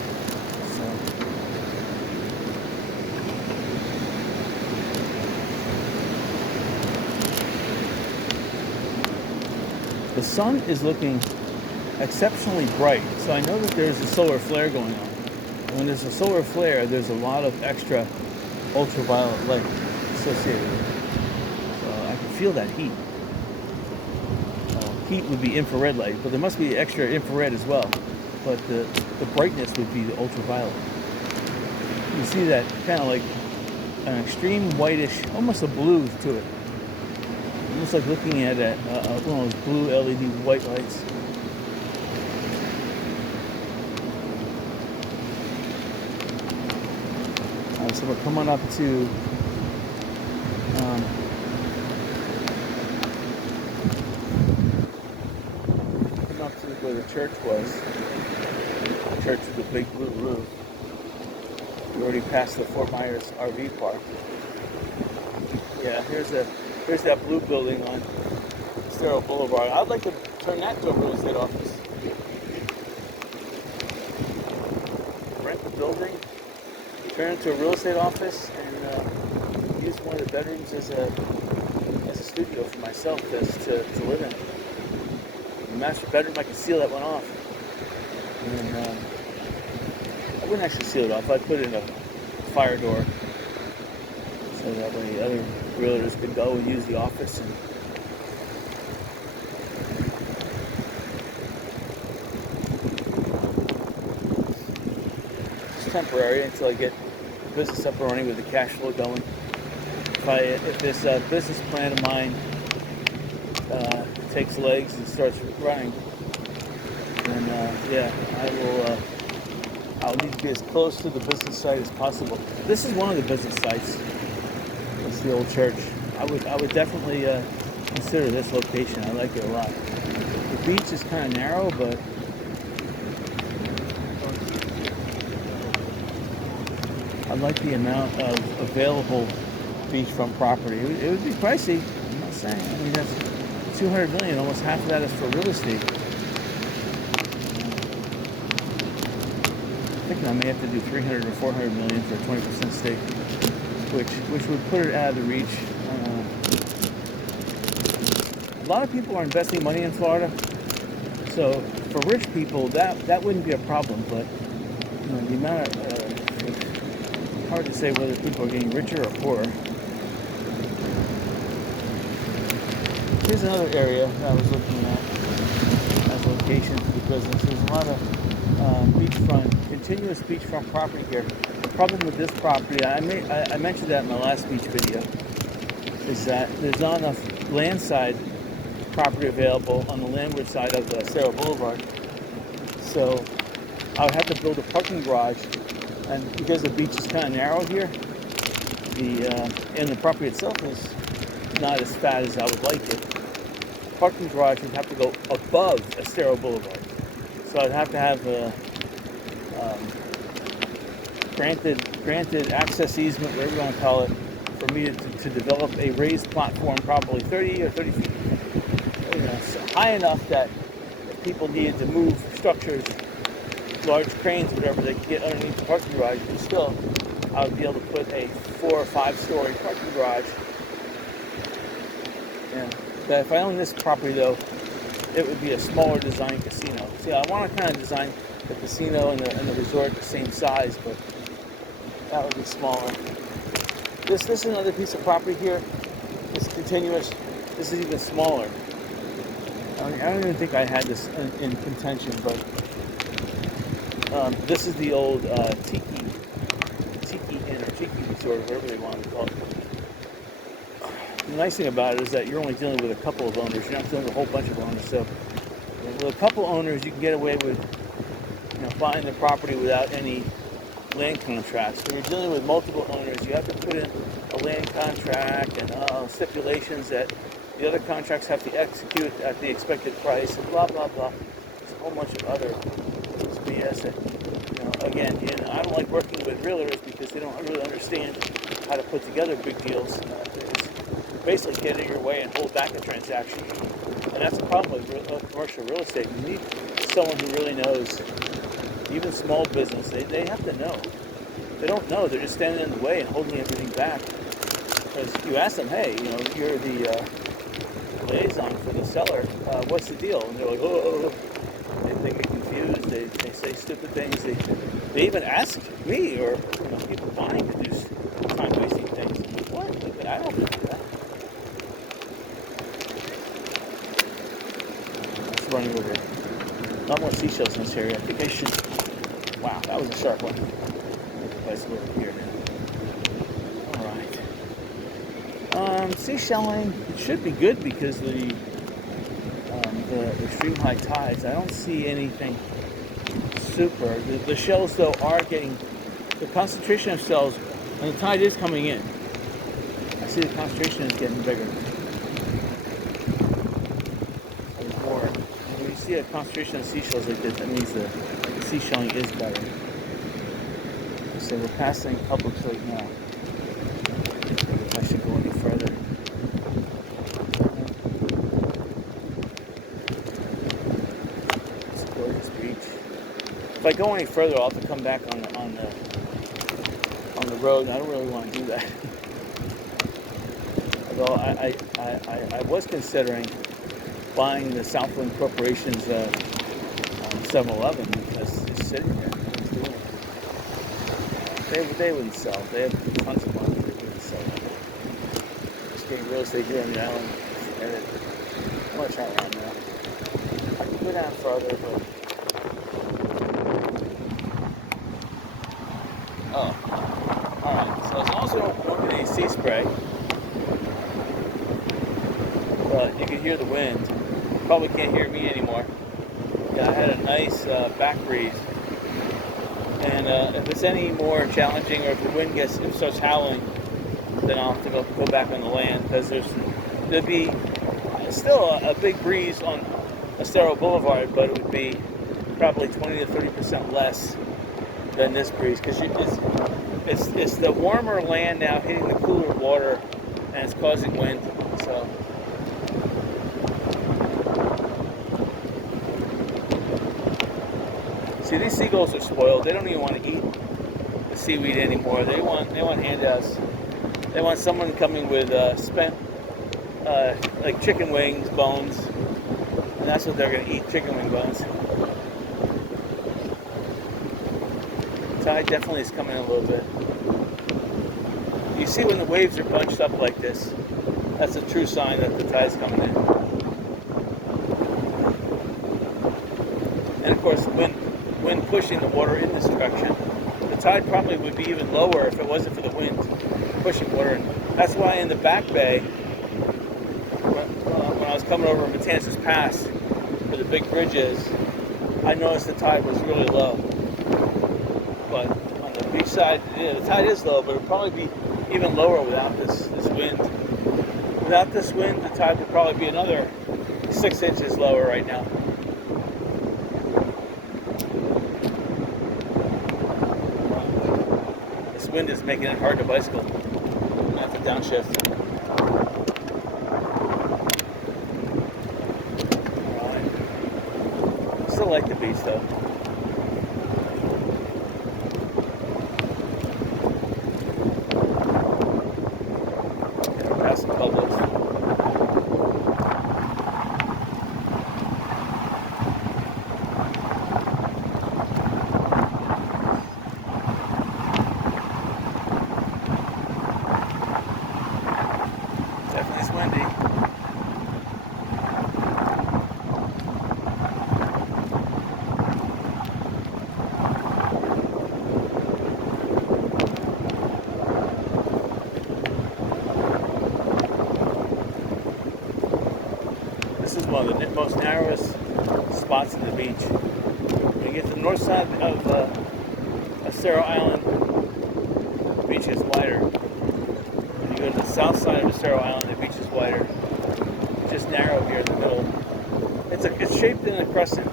The sun is looking exceptionally bright, so I know that there's a solar flare going on. And when there's a solar flare, there's a lot of extra ultraviolet light associated with it. So I can feel that heat. Heat would be infrared light, but there must be extra infrared as well. But the brightness would be the ultraviolet. You see that kind of like an extreme whitish, almost a blue to it. Almost like looking at one of those blue LED white lights. So we're coming up to where the church was. The church with the big blue roof. We already passed the Fort Myers RV park. Yeah, here's that blue building on Estero Boulevard. I'd like to turn that to a real estate office. Rent the building, turn it to a real estate office, and use one of the bedrooms as a studio for myself to live in. The master bedroom, I could seal that one off. And I wouldn't actually seal it off. I'd put in a fire door so that way other realtors could go and use the office. And it's temporary until I get the business up and running with the cash flow going. If this business plan of mine takes legs and starts running, then I'll need to be as close to the business site as possible. This is one of the business sites. It's the old church. I would definitely consider this location. I like it a lot. The beach is kind of narrow, but I like the amount of available beachfront property. It would be pricey. I'm not saying. I mean, that's $200 million. Almost half of that is for real estate. I'm thinking I may have to do $300 or $400 million for a 20% stake, which would put it out of the reach. A lot of people are investing money in Florida, so for rich people that wouldn't be a problem. But you know, the amount of it's hard to say whether people are getting richer or poorer. Here's another area that I was looking at as a location for the business. There's a lot of continuous beachfront property here. The problem with this property, I mentioned that in my last beach video, is that there's not enough landside property available on the landward side of the Estero Boulevard. So I would have to build a parking garage, and because the beach is kind of narrow here, and the property itself is not as fat as I would like it, parking garage would have to go above Estero Boulevard. So I'd have to have granted access easement, whatever you want to call it, for me to develop a raised platform, probably 30 or 30 feet, so high enough that if people needed to move structures, large cranes, whatever, they could get underneath the parking garage. But still, I would be able to put a 4 or 5 story parking garage. Yeah. But if I own this property, though, it would be a smaller design casino. See, I want to kind of design the casino and the resort the same size, but that would be smaller. This is another piece of property here. It's continuous. This is even smaller. I don't even think I had this in contention, but this is the old Tiki Inn or Tiki Resort, whatever they want to call it. The nice thing about it is that you're only dealing with a couple of owners. You're not dealing with a whole bunch of owners. So with a couple owners, you can get away with buying the property without any land contracts. When you're dealing with multiple owners, you have to put in a land contract and stipulations that the other contracts have to execute at the expected price and blah, blah, blah. There's a whole bunch of other BS that, again, I don't like working with realtors because they don't really understand how to put together big deals. It's basically get in your way and hold back a transaction. And that's the problem with commercial real estate. You need someone who really knows, even small business, they have to know. They don't know, they're just standing in the way and holding everything back. Because you ask them, hey, you're the liaison for the seller, what's the deal? And they're like, oh. They get confused, they say stupid things, they even ask me or people buying to do time-wasting things. I'm like, what? I don't do that. It's running over. A lot more seashells in this area. I think I should. Wow, that was a sharp one. Make the place a little here now. Alright. Seashelling, it should be good because the extreme high tides. I don't see anything super. The shells, though, are getting, the concentration of shells, and the tide is coming in. I see the concentration is getting bigger. There's more. When you see a concentration of seashells like this, that means the seashelling is better. So we're passing Publix right now. I should go any further. if I go any further, I'll have to come back on the road. I don't really want to do that. Although I was considering buying the Southwind Corporation's 7-Eleven because it's sitting there. They wouldn't sell. They have tons of money. They wouldn't sell it. Just getting real estate here on the island. And I'm gonna try around now. I can go down further, but oh, all right. So as long as we don't get any sea spray, but you can hear the wind. Probably can't hear me anymore. Yeah, I had a nice back breeze. And if it's any more challenging, or if the wind starts howling, then I'll have to go back on the land, because there'd be still a big breeze on Estero Boulevard, but it would be probably 20 to 30% less than this breeze, because it's the warmer land now hitting the cooler water, and it's causing wind. So. See, these seagulls are spoiled. They don't even want to eat the seaweed anymore. They want handouts. They want someone coming with spent like chicken wings, bones, and that's what they're going to eat, chicken wing bones. The tide definitely is coming in a little bit. You see when the waves are bunched up like this, that's a true sign that the tide's coming in. And of course, when pushing the water in this direction, the tide probably would be even lower if it wasn't for the wind pushing water in. That's why in the back bay, when I was coming over Matanzas Pass, where the big bridge is, I noticed the tide was really low. But on the beach side, yeah, the tide is low, but it would probably be even lower without this wind. Without this wind, the tide would probably be another 6 inches lower right now. Wind is making it hard to bicycle. I'm gonna have to downshift. Alright. Still like the beach though. Passing Publix. This is one of the most narrowest spots in the beach. When you get to the north side of Estero Island, the beach is wider. When you go to the south side of Estero Island, the beach is wider. It's just narrow here in the middle. It's shaped in a crescent.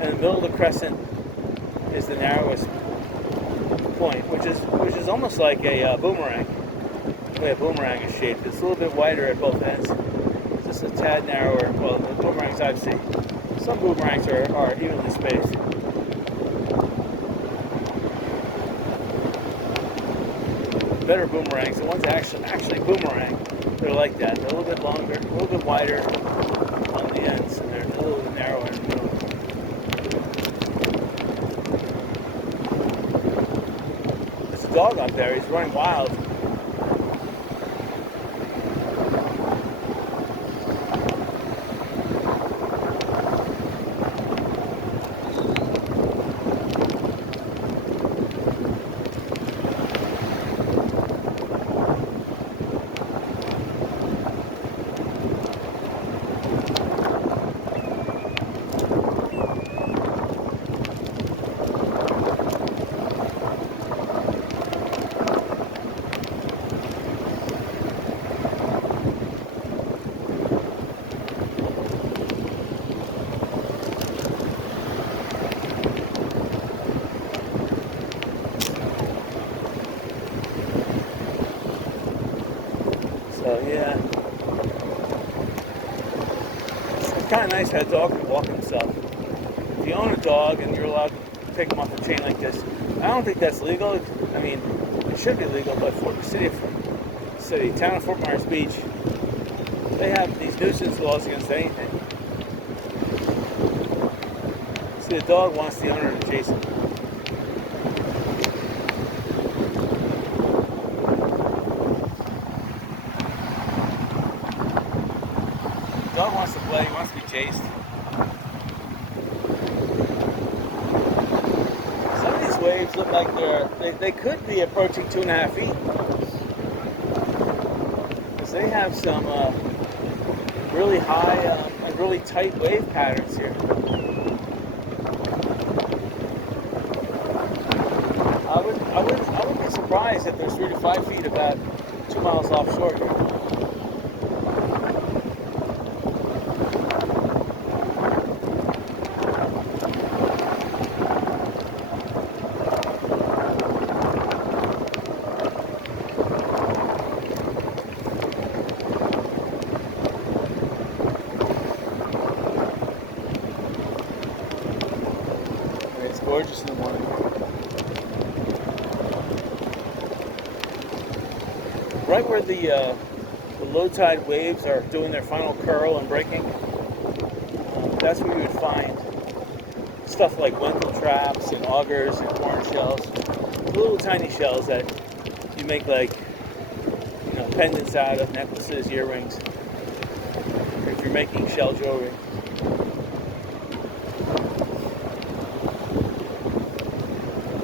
And in the middle of the crescent is the narrowest point, which is almost like a boomerang. The way a boomerang is shaped. It's a little bit wider at both ends. Just a tad narrower. Well, the boomerangs I've seen. Some boomerangs are evenly spaced. Better boomerangs, the ones that actually boomerang, they're like that. They're a little bit longer, a little bit wider on the ends, and they're a little bit narrower in the middle. There's a dog up there. He's running wild. So yeah, it's kind of nice how a dog can walk himself. If you own a dog and you're allowed take them off the chain like this. I don't think that's legal. I mean, it should be legal, but for the town of Fort Myers Beach, they have these nuisance laws against anything. See, the dog wants the owner to chase him. The dog wants to play, he wants to be chased. Some of these waves look like they could be approaching 2.5 feet. Because they have some really high and really tight wave patterns here. I wouldn't be surprised if there's 3 to 5 feet about 2 miles offshore here. It's gorgeous in the morning. Right where the low tide waves are doing their final curl and breaking, that's where you would find stuff like lentil traps and augers and corn shells, little tiny shells that you make like pendants out of, necklaces, earrings, if you're making shell jewelry.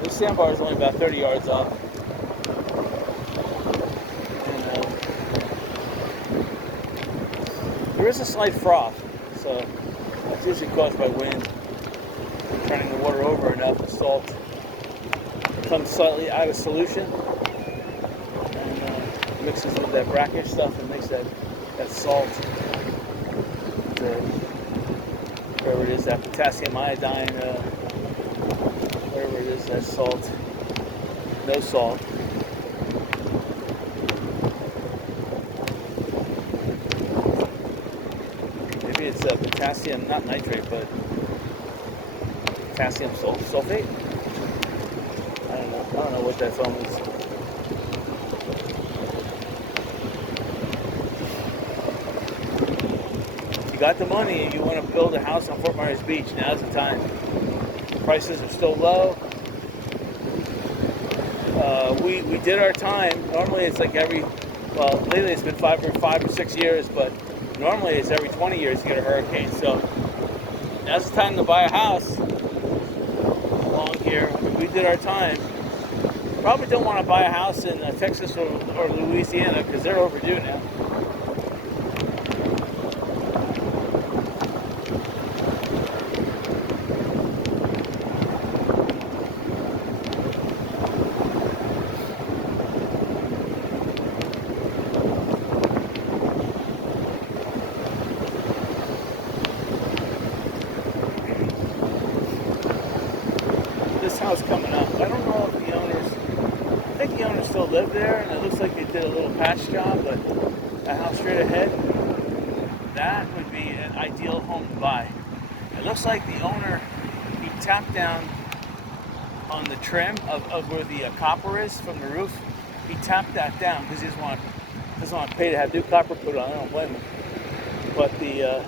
This sandbar is only about 30 yards off. There is a slight froth, so it's usually caused by wind. Turning the water over enough, the salt becomes slightly out of solution and mixes with that brackish stuff and makes that salt, whatever it is, that potassium iodine, whatever it is, that salt, no salt. It's potassium, not nitrate, but potassium sulfate. I don't know what that foam is. If you got the money and you want to build a house on Fort Myers Beach, now's the time. Prices are still low. We did our time. Normally it's like lately it's been 5 or 6 years, but normally it's every 20 years you get a hurricane. So now's the time to buy a house along here. We did our time. Probably don't want to buy a house in Texas or Louisiana because they're overdue now. This house coming up, I don't know if I think the owners still live there, and it looks like they did a little patch job, but a house straight ahead, that would be an ideal home to buy. It looks like the owner, he tapped down on the trim of where the copper is from the roof. He tapped that down because he doesn't want to pay to have new copper put on. I don't blame him. But the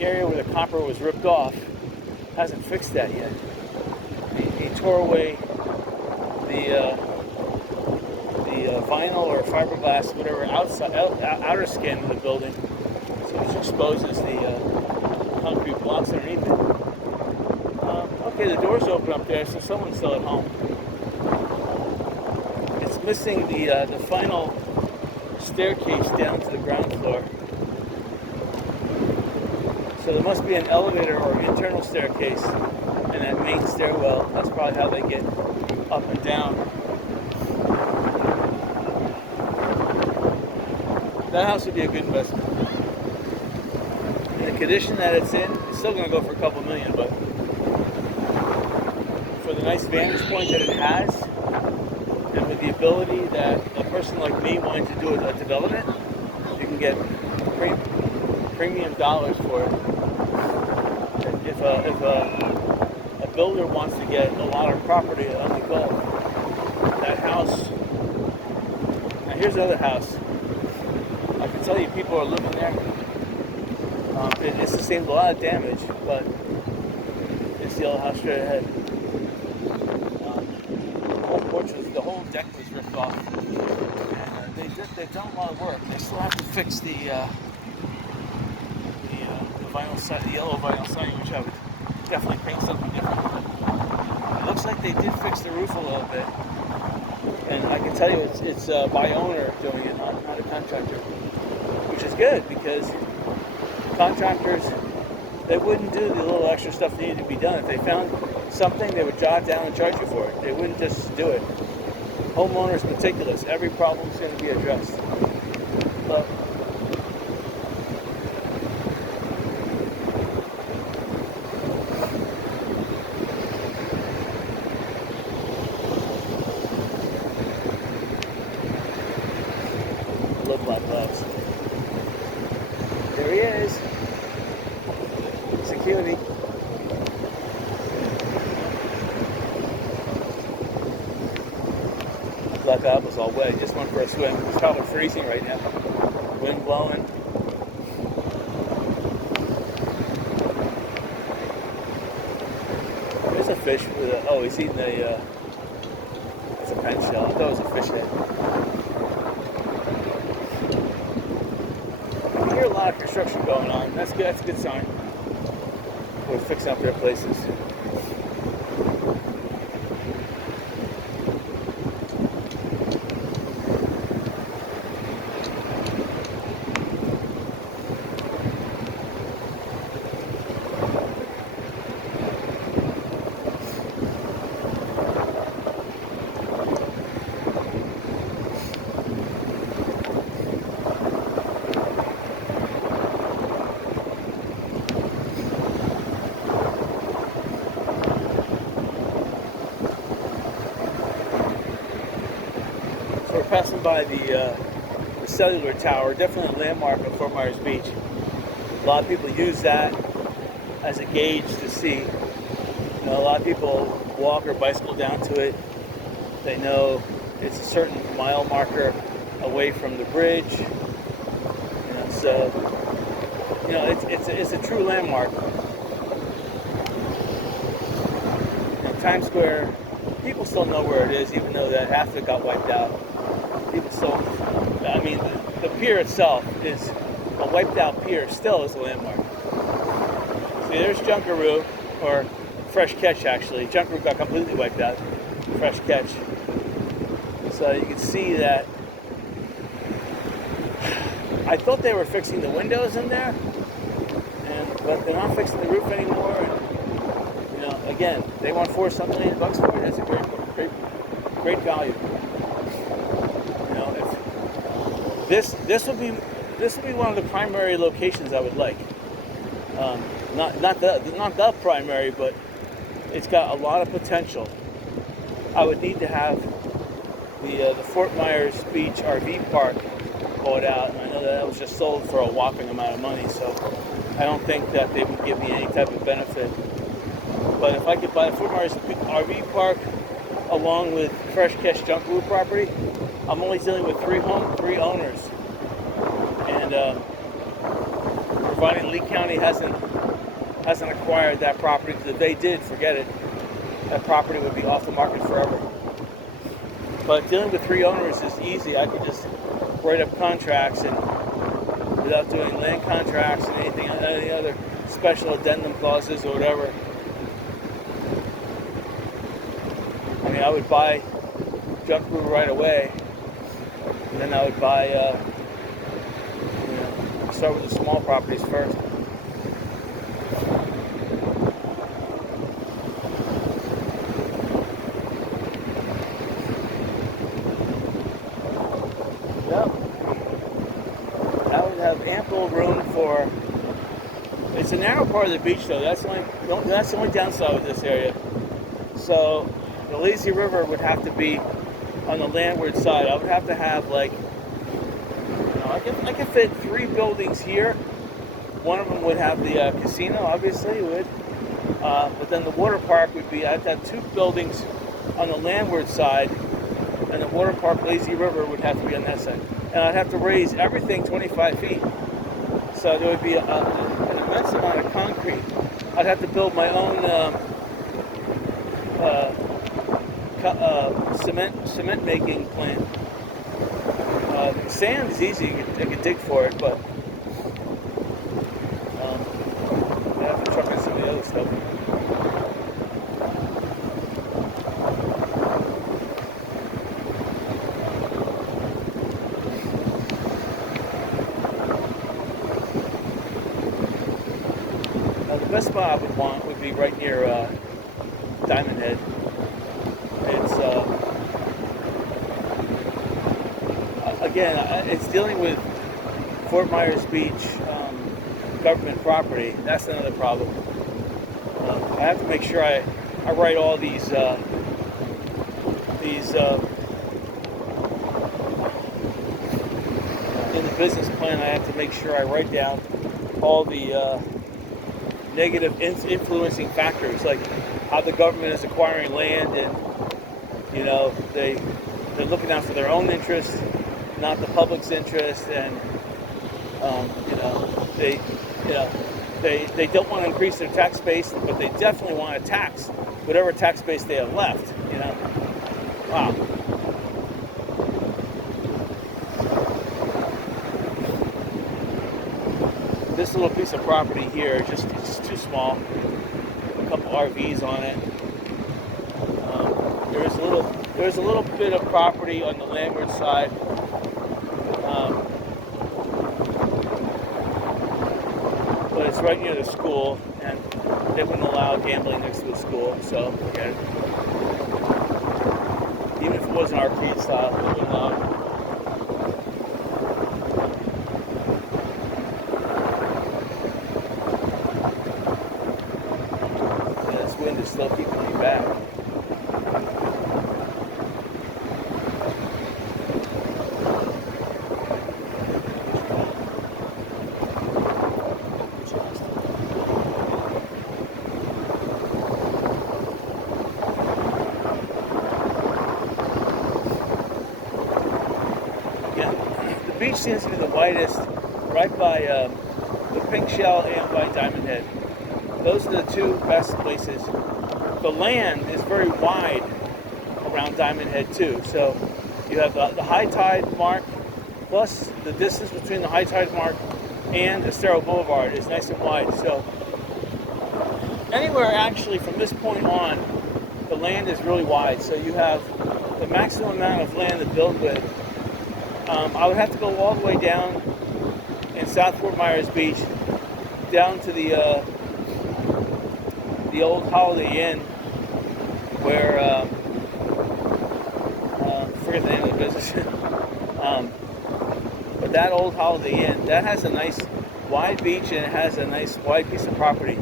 area where the copper was ripped off hasn't fixed that yet. He tore away the vinyl or fiberglass, whatever, outer skin of the building, so it exposes the concrete blocks underneath it. Okay, the door's open up there, so someone's still at home. It's missing the final staircase down to the ground floor. So there must be an elevator or internal staircase and that main stairwell. That's probably how they get up and down. That house would be a good investment. In the condition that it's in, it's still going to go for a couple million, but for the nice vantage point that it has, and with the ability that a person like me wanting to do a development, you can get premium dollars for it. If a builder wants to get a lot of property on the Gulf. That house. Now here's another house. I can tell you people are living there. It sustained a lot of damage, but it's the old house straight ahead. The whole porch the whole deck was ripped off. And they've done a lot of work. They still have to fix the vinyl siding, the yellow vinyl siding, which I would definitely paint something different. It looks like they did fix the roof a little bit, and I can tell you it's by owner doing it, not a contractor, which is good because contractors, they wouldn't do the little extra stuff that needed to be done. If they found something, they would jot it down and charge you for it. They wouldn't just do it. Homeowners meticulous. Every problem's going to be addressed. But look like gloves. There he is. Security. Black apple's all wet. Just went for a swim. It's probably freezing right now. Wind blowing. There's a fish with a, oh, he's eating a, it's a pen shell. I thought it was a fish head. I hear a lot of construction going on. That's good. That's a good sign. We're fixing up their places. So we're passing by the cellular tower, definitely a landmark of Fort Myers Beach. A lot of people use that as a gauge to see. You know, a lot of people walk or bicycle down to it. They know it's a certain mile marker away from the bridge. You know, so you know it's a true landmark. You know, Times Square, people still know where it is, even though that half of it got wiped out. People still, I mean, the pier itself is a wiped out pier, still is a landmark. See, there's Junkaroo, or Fresh Catch actually. Junkaroo got completely wiped out. Fresh Catch. So you can see that. I thought they were fixing the windows in there, but they're not fixing the roof anymore. And, you know, again, they want $4 million for it. That's a great value. You know, if this will be one of the primary locations I would like. Not the primary, but it's got a lot of potential. I would need to have the Fort Myers Beach RV park bought out, and I know that was just sold for a whopping amount of money, so I don't think that they would give me any type of benefit. But if I could buy the Fort Myers RV park along with Fresh Catch Junkaroo property, I'm only dealing with three owners, and providing Lee County hasn't acquired that property, because if they did, forget it. That property would be off the market forever. But dealing with three owners is easy. I could just write up contracts and without doing land contracts and any other special addendum clauses or whatever. I mean, I would buy Junkaroo right away, and then I would buy, start with the small properties first. Have ample room for. It's a narrow part of the beach, though. That's the only downside with this area. So the lazy river would have to be on the landward side. I would have to have like, I could fit 3 buildings here. One of them would have the casino, obviously it would. But then the water park would be, I'd have 2 buildings on the landward side, and the water park, lazy river, would have to be on that side. And I'd have to raise everything 25 feet. So there would be an immense amount of concrete. I'd have to build my own cement making plant. Sand is easy, I could dig for it, but I have to truck in some of the other stuff. The best spot I would want would be right near Diamond Head. It's again, it's dealing with Fort Myers Beach government property. That's another problem. I have to make sure I write all these in the business plan. I have to make sure I write down all the negative influencing factors, like how the government is acquiring land, and they're looking out for their own interest, not the public's interest, and they don't want to increase their tax base, but they definitely want to tax whatever tax base they have left. Wow. This little piece of property here, it's just too small. A couple RVs on it. There's a little bit of property on the landward side. But it's right near the school, and they wouldn't allow gambling next to the school, so forget it. Even if it wasn't arcade style, they wouldn't allow it. Is still keeping me back. Yeah, the beach seems to be the widest right by the Pink Shell and by Diamond Head. Those are the 2 best places. The land is very wide around Diamond Head too. So you have the high tide mark, plus the distance between the high tide mark and Estero Boulevard is nice and wide. So anywhere actually from this point on, the land is really wide. So you have the maximum amount of land to build with. I would have to go all the way down in South Fort Myers Beach, down to the old Holiday Inn, where forget the name of the business. But that old Holiday Inn, that has a nice wide beach, and it has a nice wide piece of property.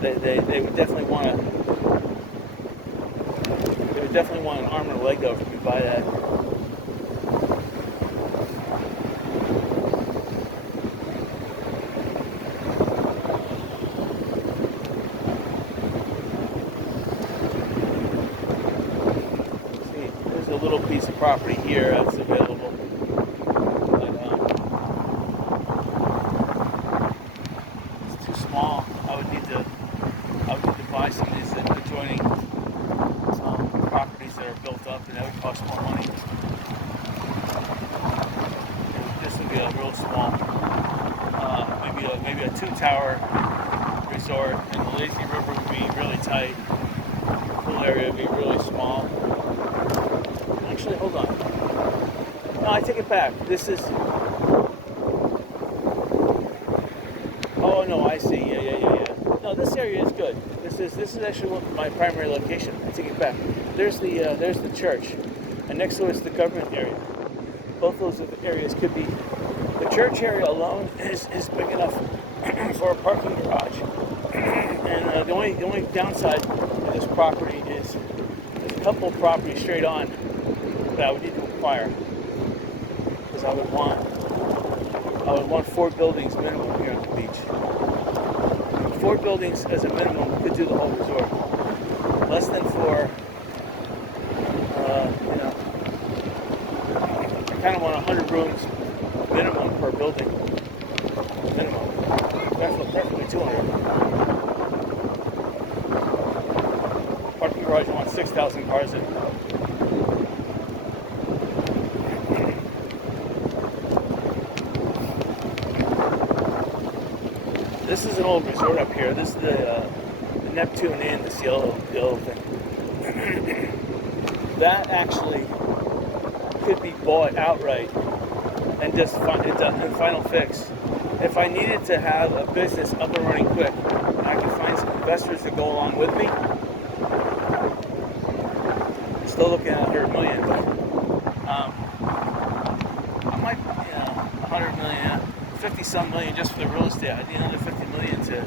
They would definitely want an arm and a leg though if you buy that. A little piece of property here that's available, but it's too small. I would need to buy some of these adjoining properties that are built up, and that would cost more money. This would be a real small, maybe a 2-tower resort, and the lazy river would be really tight. The pool area would be really small. Actually, hold on. No, I take it back. This is... Oh, no, I see. Yeah. No, this area is good. This is actually my primary location. I take it back. There's the church, and next to it is the government area. Both those areas could be... The church area alone is big enough for a parking garage. And the only downside to this property is there's a couple of properties straight on that I would need to acquire, because I would want 4 buildings minimum here on the beach. 4 buildings as a minimum could do the whole resort. Less than 4, you know, I kind of want 100 rooms minimum per building. Minimum. Preferably 200. Parking garage, I want 6,000 cars in. This is an old resort up here. This is the Neptune Inn, this yellow thing. That actually could be bought outright and just final fix. If I needed to have a business up and running quick, I could find some investors to go along with me. I'm still looking at 100 million, but I might, 100 million, 50 some million just for the real estate. I need another 50 million to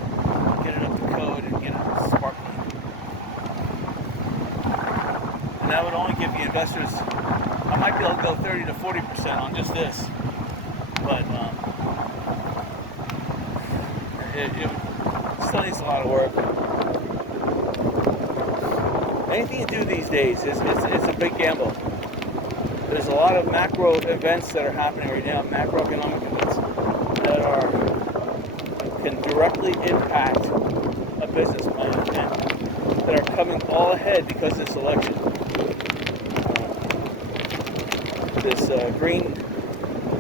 get it up to code and get it sparkling. And that would only give the investors, I might be able to go 30 to 40% on just this, but it still needs a lot of work. Anything you do these days, it's a big gamble. There's a lot of macro events that are happening right now, macroeconomic events, that can directly impact a business plan and that are coming all ahead because of this election. This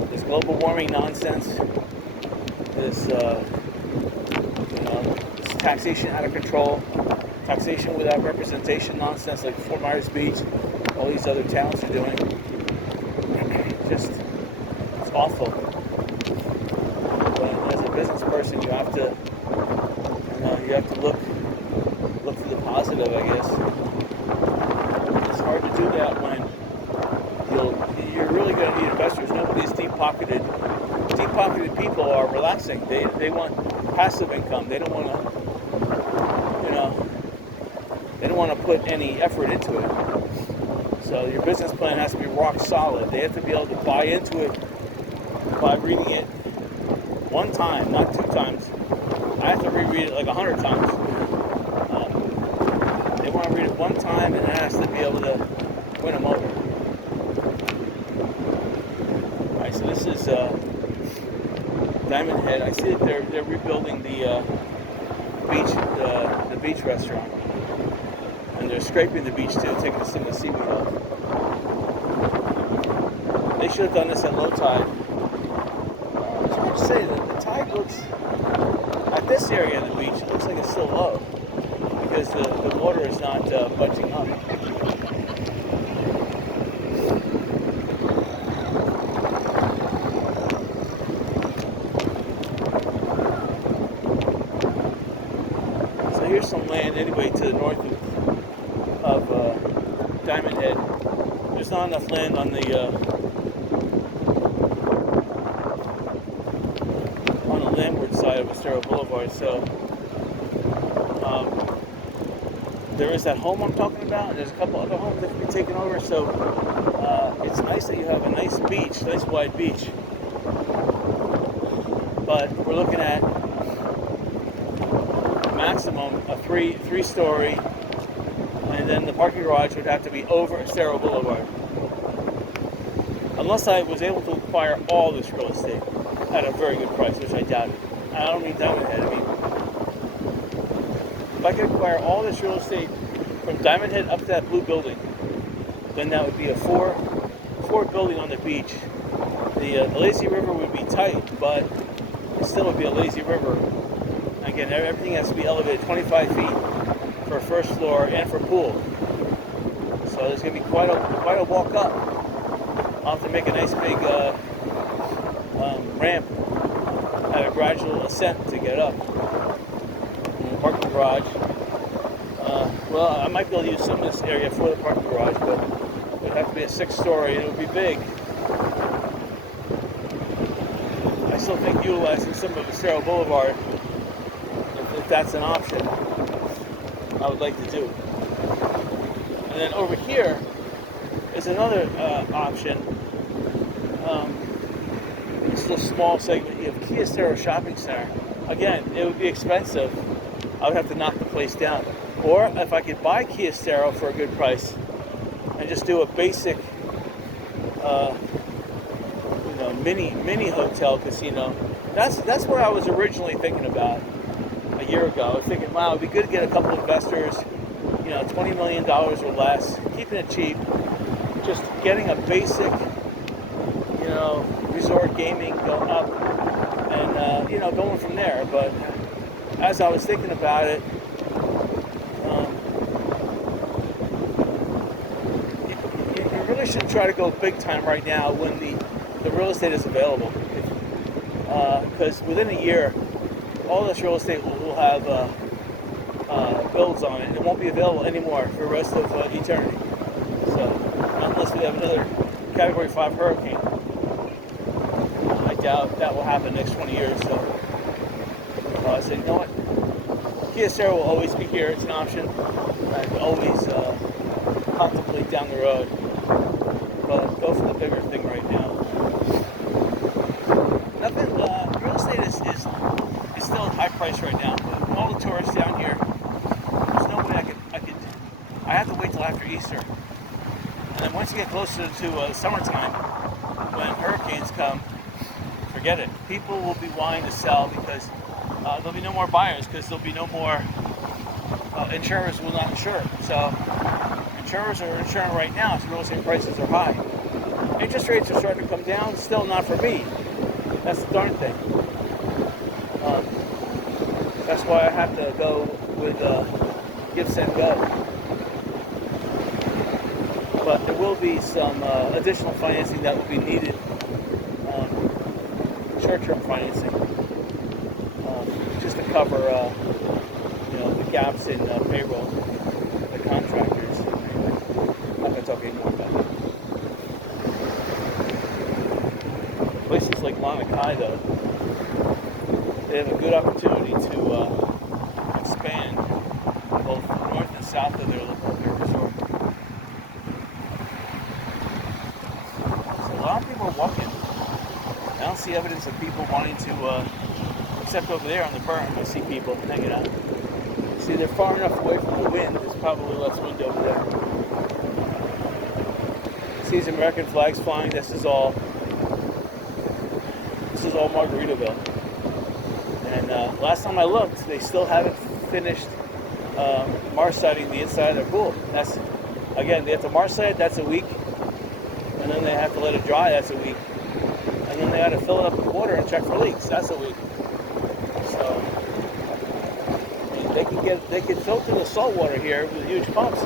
this global warming nonsense, this this taxation out of control, taxation without representation nonsense like Fort Myers Beach, all these other towns are doing. Just, it's awful. But as a business person, you have to look to the positive, I guess. It's hard to do that when you're really going to need investors. Nobody's deep-pocketed. Deep-pocketed people are relaxing. They want passive income. They don't want to put any effort into it. So your business plan has to be rock solid. They have to be able to buy into it by reading it one time, not 2 times. I have to reread it like 100 times. They want to read it one time, and it has to be able to win them over. All right, so this is Diamond Head. I see that they're rebuilding the beach restaurant. And they're scraping the beach too, taking some of the seaweed off. They should have done this at low tide. It's hard to say that the tide looks, at this area of the beach, it looks like it's still low because the water is not budging up. So here's some land anyway to the north of Diamond Head. There's not enough land on the landward side of Estero Boulevard, so there is that home I'm talking about, and there's a couple other homes that can be taken over, so it's nice that you have a nice beach, nice wide beach, but we're looking at maximum a three-story, and then the parking garage would have to be over Estero Boulevard. Unless I was able to acquire all this real estate at a very good price, which I doubt it. I don't mean Diamond Head, I mean, if I could acquire all this real estate from Diamond Head up to that blue building, then that would be a four building on the beach. The lazy river would be tight, but it still would be a lazy river. Again, everything has to be elevated 25 feet for first floor and for pool. So there's going to be quite a walk up. I'll have to make a nice big ramp at a gradual ascent to get up. And the parking garage. Well, I might be able to use some of this area for the parking garage, but it would have to be a 6-story and it would be big. I still think utilizing some of Estero Boulevard, if that's an option, I would like to do. And then over here is another option. It's a small segment. You have Kia Estero Shopping Center. again, it would be expensive. I would have to knock the place down. Or if I could buy Kyocera for a good price and just do a basic, mini hotel casino. That's what I was originally thinking about a year ago. I was thinking, wow, it'd be good to get a couple investors, $20 million or less, keeping it cheap, just getting a basic, resort gaming going up, and going from there. But as I was thinking about it, you really shouldn't try to go big time right now when the real estate is available, because within a year, all this real estate will have builds on it, and it won't be available anymore for the rest of eternity. So unless we have another Category 5 hurricane, I doubt that will happen next 20 years. So I said, you know what, Kyocera will always be here. It's an option. I can always contemplate down the road, but go for the bigger thing right now. Nothing. Real estate is still at high price right now. With all the tourists down here, there's no way I have to wait till after Easter. And then once you get closer to summertime, when hurricanes come, forget it. People will be wanting to sell because there'll be no more buyers, because there'll be no more insurers will not insure. So insurers are insuring right now, so real estate prices are high. Interest rates are starting to come down, still not for me. That's the darn thing. That's why I have to go with Give, Send, Go. But there will be some additional financing that will be needed, short-term financing, just to cover the gaps in payroll, the contractors. Anyway, I'm not going to talk anymore about that. Places like Lanakai, though, they have a good opportunity to expand both north and south of their resort. So a lot of people are walking. I don't see evidence of people wanting to, except over there on the berm, I see people hanging out. See, they're far enough away from the wind. There's probably less wind over there. See some American flags flying. This is all Margaritaville. And last time I looked, they still haven't finished marsh-siding the inside of their pool. That's, again, they have to marsh-side, that's a week. And then they have to let it dry, that's a week. And then they got to fill it up with water and check for leaks, that's a week. So they can filter the salt water here with huge pumps,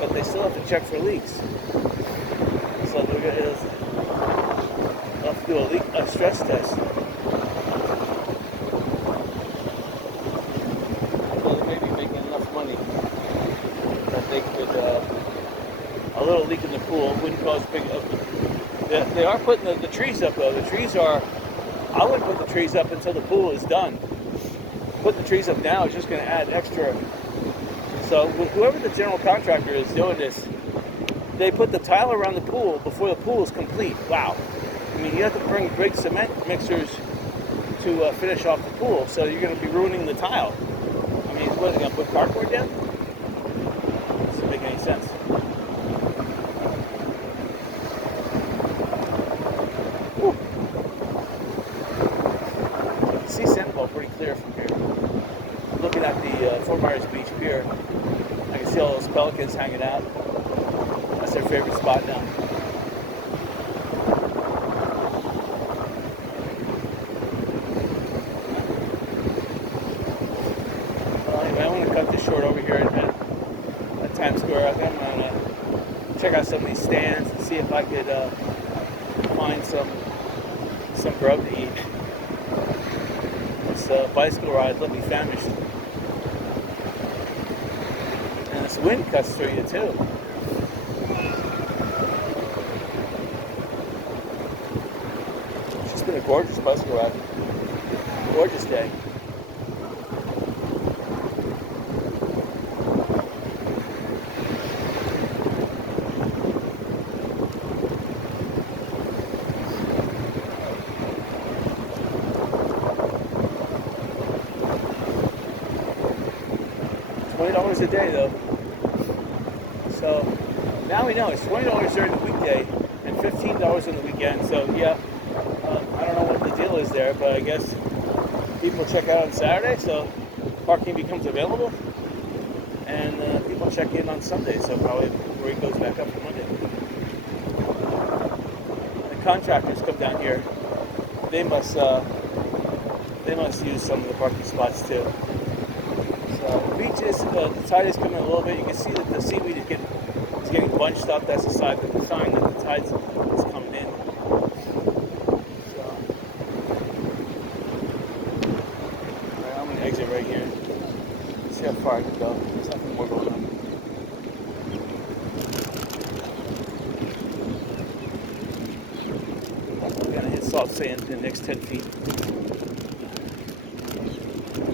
but they still have to check for leaks. So they're going to have to do a stress test. So they may be making enough money that they could, a little leak in the pool wouldn't cause big. They are putting the trees up though. The trees are, I wouldn't put the trees up until the pool is done. Putting the trees up now is just going to add extra. So whoever the general contractor is doing this, they put the tile around the pool before the pool is complete. Wow. I mean, you have to bring big cement mixers to finish off the pool, so you're going to be ruining the tile. I mean, what, are they going to put cardboard down? Doesn't make any sense. Whew. You can see Sandoval pretty clear from here. Looking at the Fort Myers Beach Pier, I can see all those pelicans hanging out. That's their favorite spot now. I want to cut this short over here at Times Square. I'm going to check out some of these stands and see if I could find some grub to eat. This bicycle ride left me famished. And this wind cuts through you too. It's just been a gorgeous bicycle ride. Gorgeous day. $20 a day though. So now we know it's $20 during the weekday and $15 on the weekend. So yeah, I don't know what the deal is there, but I guess people check out on Saturday, so parking becomes available, and people check in on Sunday, so probably the rate goes back up for Monday. The contractors come down here; they must use some of the parking spots too. So the beach is the tide is coming a little bit. You can see that the seaweed is getting bunched up. That's a sign that the tide's is coming in. So right, I'm gonna exit right here. See how far I can go. There's nothing more going on. I'm gonna hit soft sand in the next 10 feet.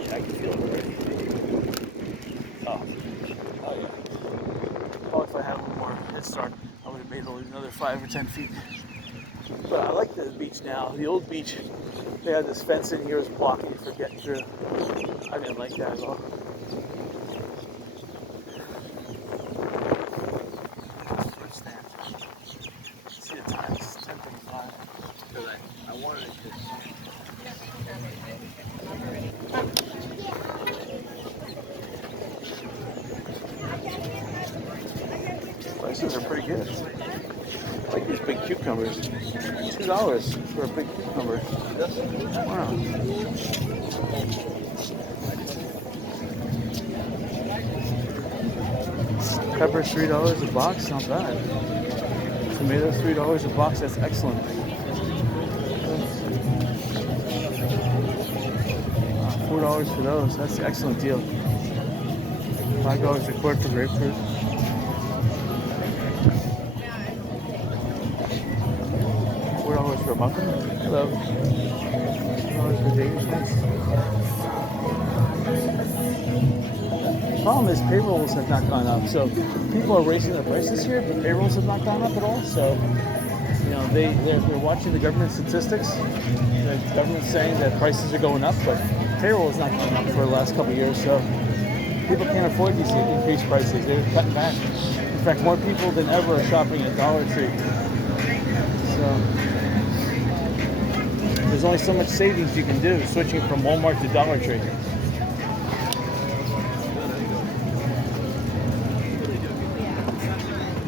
Yeah, I can feel it already. Oh yeah. Oh, if I had a little more head start, I would have made another 5 or 10 feet. But I like the beach now. The old beach, they had this fence in here was blocking you for getting through. I didn't like that at all. See the time, it's 10:35. I wanted it to. Prices are pretty good. I like these big cucumbers. $2 for a big cucumber. Wow. Peppers $3 a box, not bad. Tomatoes $3 a box, that's excellent. $4 for those, that's an excellent deal. $5 a quart for grapefruit. $4 for a muffin. Hello. $4 for Danish rice. The problem is payrolls have not gone up. So people are raising their prices here, but payrolls have not gone up at all. So you know they're watching the government statistics. The government's saying that prices are going up, but payroll is not going up for the last couple of years. So people can't afford these increased prices. They're cutting back. In fact, more people than ever are shopping at Dollar Tree. So there's only so much savings you can do switching from Walmart to Dollar Tree.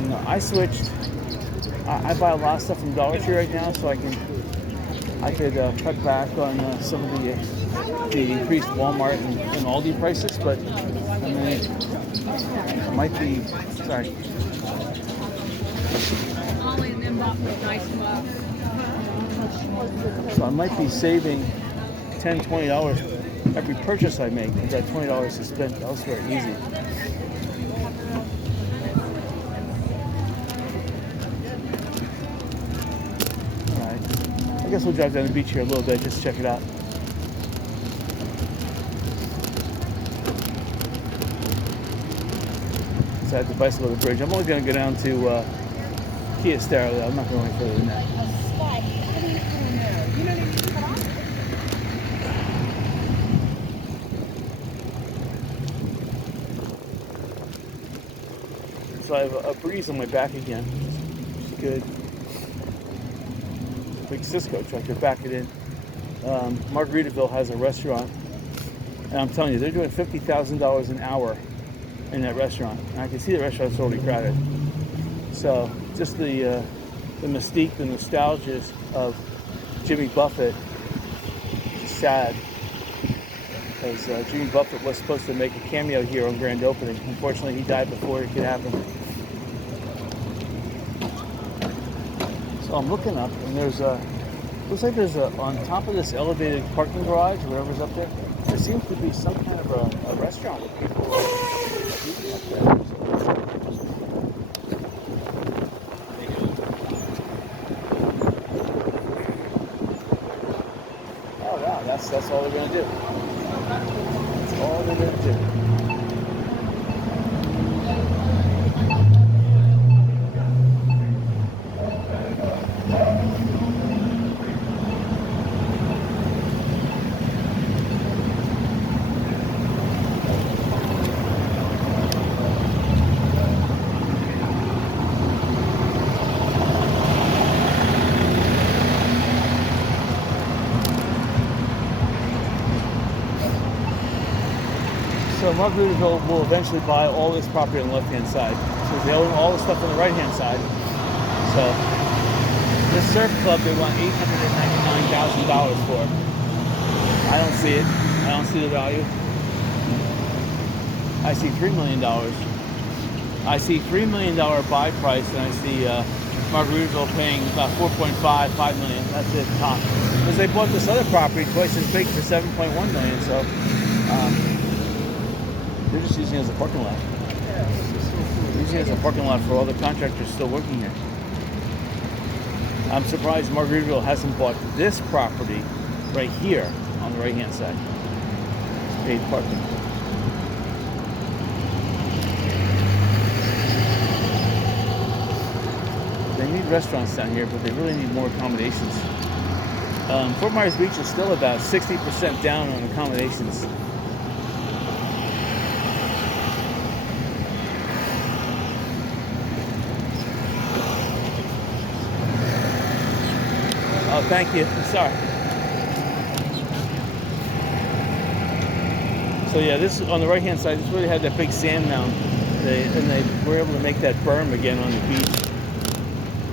You know, I switched. I buy a lot of stuff from Dollar Tree right now, so I could cut back on some of the increased Walmart and Aldi prices. But I mean, it might be sorry. So I might be saving $10, $20 every purchase I make, because that $20 is spent elsewhere easy. Alright, I guess we'll drive down the beach here a little bit, just check it out. Beside the bicycle bridge. I'm only going to go down to Kia Stera, though. I'm not going any further than that. So I have a breeze on my back again. It's good. Big Cisco truck, they're backing in. Margaritaville has a restaurant, and I'm telling you, they're doing $50,000 an hour in that restaurant. And I can see the restaurant's already crowded. So just the mystique, the nostalgia of Jimmy Buffett is sad. Because Jimmy Buffett was supposed to make a cameo here on grand opening. Unfortunately, he died before it could happen. So I'm looking up, and looks like there's on top of this elevated parking garage, whatever's up there, there seems to be some kind of a restaurant with people eating up there. Oh wow, that's all they're going to do. That's all they're going to do. So Margaritaville will eventually buy all this property on the left-hand side. So they own all the stuff on the right-hand side. So this surf club they want $899,000 for. I don't see it. I don't see the value. I see $3 million. I see $3 million buy price, and I see Margaritaville paying about $4.5 million. That's it, top. Because they bought this other property twice as big for $7.1 million. So they're just using it as a parking lot. Using it as a parking lot for all the contractors still working here. I'm surprised Margaritaville hasn't bought this property right here on the right-hand side. Paid parking. They need restaurants down here, but they really need more accommodations. Fort Myers Beach is still about 60% down on accommodations. Oh, thank you. Sorry. So yeah, this on the right-hand side, this really had that big sand mound. They were able to make that berm again on the beach.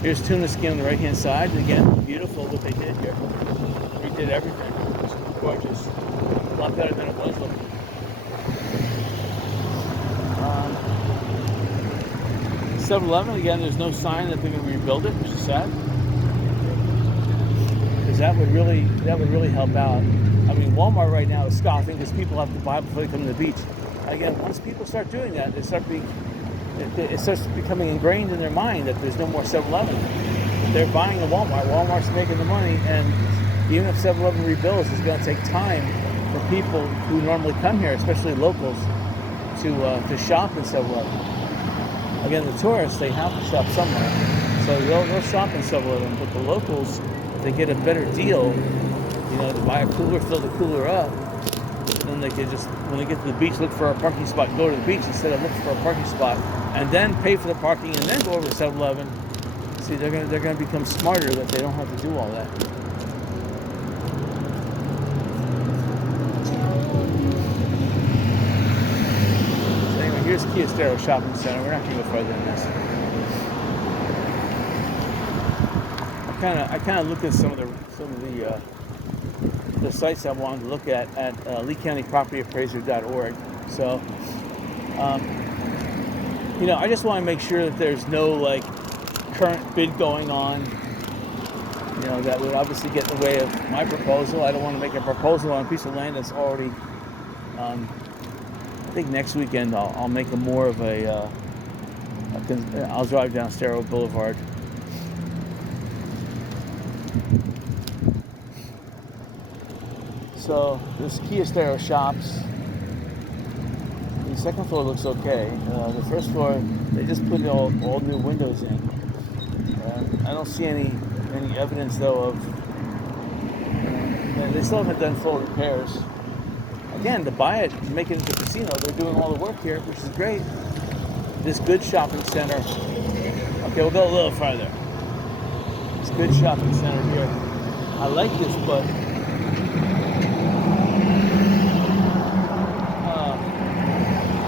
Here's tuna skin on the right-hand side. Again, beautiful what they did here. Redid everything. It's gorgeous. A lot better than it was looking. 7-Eleven, again, there's no sign that they're going to rebuild it, which is sad. Because that would really help out. I mean, Walmart right now is scoffing because people have to buy before they come to the beach. Again, once people start doing that, it starts becoming ingrained in their mind that there's no more 7-Eleven. They're buying a Walmart. Walmart's making the money, and even if 7-Eleven rebuilds, it's going to take time for people who normally come here, especially locals, to shop in 7-Eleven. Again, the tourists, they have to shop somewhere, so they'll shop in 7-Eleven. But the locals, if they get a better deal, to buy a cooler, fill the cooler up, then they can just, when they get to the beach, look for a parking spot and go to the beach instead of looking for a parking spot and then pay for the parking and then go over to 7-Eleven. See, they're gonna become smarter that they don't have to do all that. So anyway, here's Kia Estero Shopping Center. We're not gonna go further than this. I kind of looked at some of the sites I wanted to look at LeeCountyPropertyAppraiser.org. So, I just want to make sure that there's no current bid going on. That would obviously get in the way of my proposal. I don't want to make a proposal on a piece of land that's already. I think next weekend I'll make a more of I'll drive down Estero Boulevard. So this Kia Estero shops. The second floor looks okay. The first floor, they just put all new windows in. I don't see any evidence though of. They still haven't done full repairs. Again, to buy it, to make it into a casino, they're doing all the work here, which is great. This good shopping center. Okay, we'll go a little farther. This good shopping center here. I like this, but.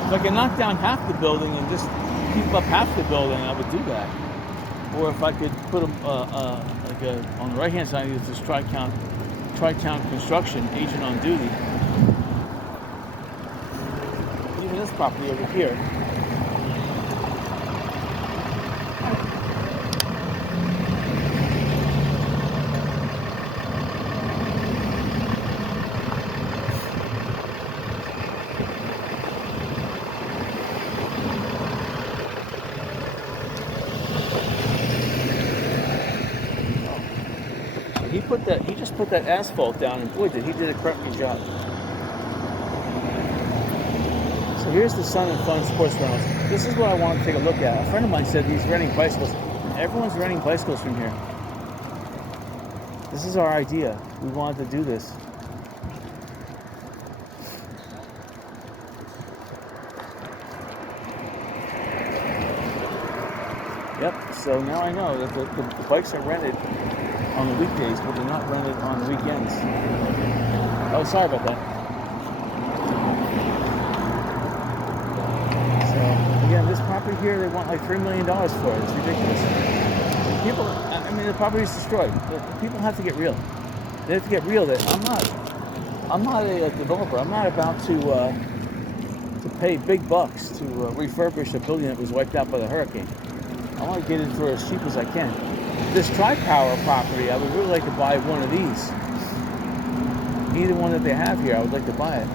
If I could knock down half the building and just keep up half the building, I would do that. Or if I could put them on the right-hand side, use this Tri-Town Construction agent on duty. Even this property over here. He just put that asphalt down, and boy, he did a crappy job. So here's the Sun and Fun Sports Rentals. This is what I want to take a look at. A friend of mine said he's renting bicycles. Everyone's renting bicycles from here. This is our idea. We wanted to do this. Yep, so now I know that the bikes are rented on the weekdays, but they're not rented on the weekends. Oh, sorry about that. property here, they want like $3 million for it. It's ridiculous. People, I mean, the property is destroyed. But people have to get real. They have to get real. That I'm not a developer. I'm not about to pay big bucks to refurbish a building that was wiped out by the hurricane. I want to get it for as cheap as I can. This Tri-Power property, I would really like to buy one of these. Either one that they have here, I would like to buy it.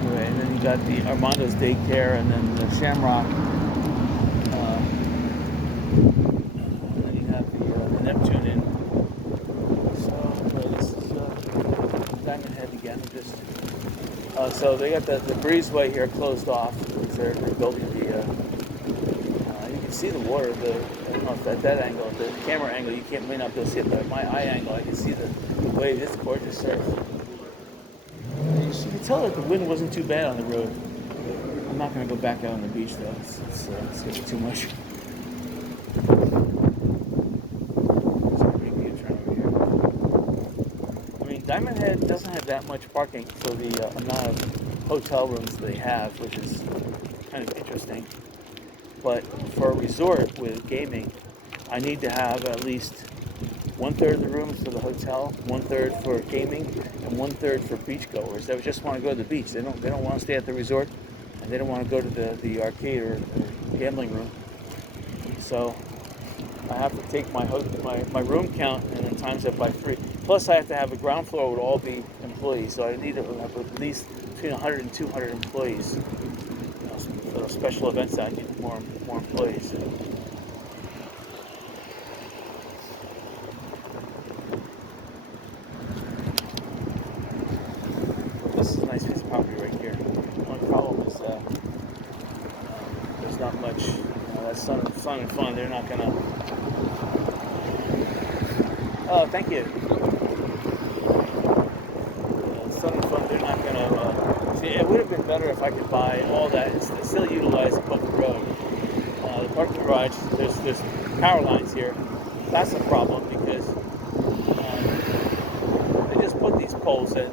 Anyway, and then you got the Armando's Daycare, and then the Shamrock. And then you have the Neptune Inn. So this is Diamond Head again. So they got the breezeway here closed off because they're building the. You can see the water. I don't know if at that angle, the camera angle, may not be able to see it, but at my eye angle, I can see the wave. It's gorgeous surf. You can tell that the wind wasn't too bad on the road. I'm not going to go back out on the beach though. It's going to be too much. Diamond Head doesn't have that much parking for the amount of hotel rooms they have, which is kind of interesting. But for a resort with gaming, I need to have at least 1/3 of the rooms for the hotel, 1/3 for gaming, and 1/3 for beachgoers. They just want to go to the beach. They don't want to stay at the resort, and they don't want to go to the arcade or gambling room. So I have to take my room count and then times it by 3. Plus, I have to have a ground floor with all the employees, so I need to have at least between 100 and 200 employees. For those special events, I need more employees. This is a nice piece of property right here. One problem is there's not much. That's Sun and Fun. They're not gonna. Oh, thank you. Sun and Fun, they're not going to... see, it would have been better if I could buy all that and still utilize above the road. The parking garage, there's power lines here. That's a problem because they just put these poles in.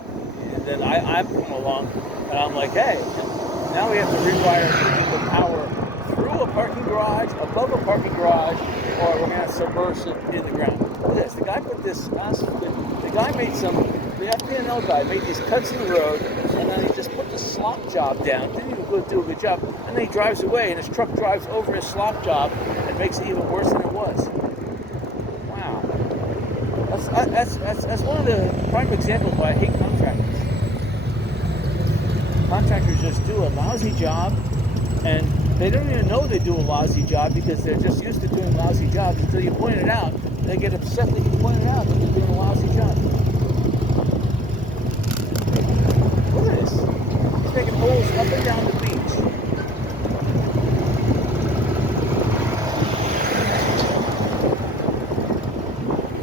And then I come along and I'm like, hey, now we have to rewire the power through a parking garage, above a parking garage, or we're going to submerge it in the ground. Look at this. The guy put this, the guy made the FPNL guy made these cuts in the road, and then he just put the slop job down. Didn't even go do a good job. And then he drives away, and his truck drives over his slop job and makes it even worse than it was. Wow. That's one of the prime examples why I hate contractors. Contractors just do a lousy job, and they don't even know they do a lousy job because they're just used to doing lousy jobs until you point it out. They get upset that you point it out that they're doing a lousy job. Look at this. He's making holes up and down the beach.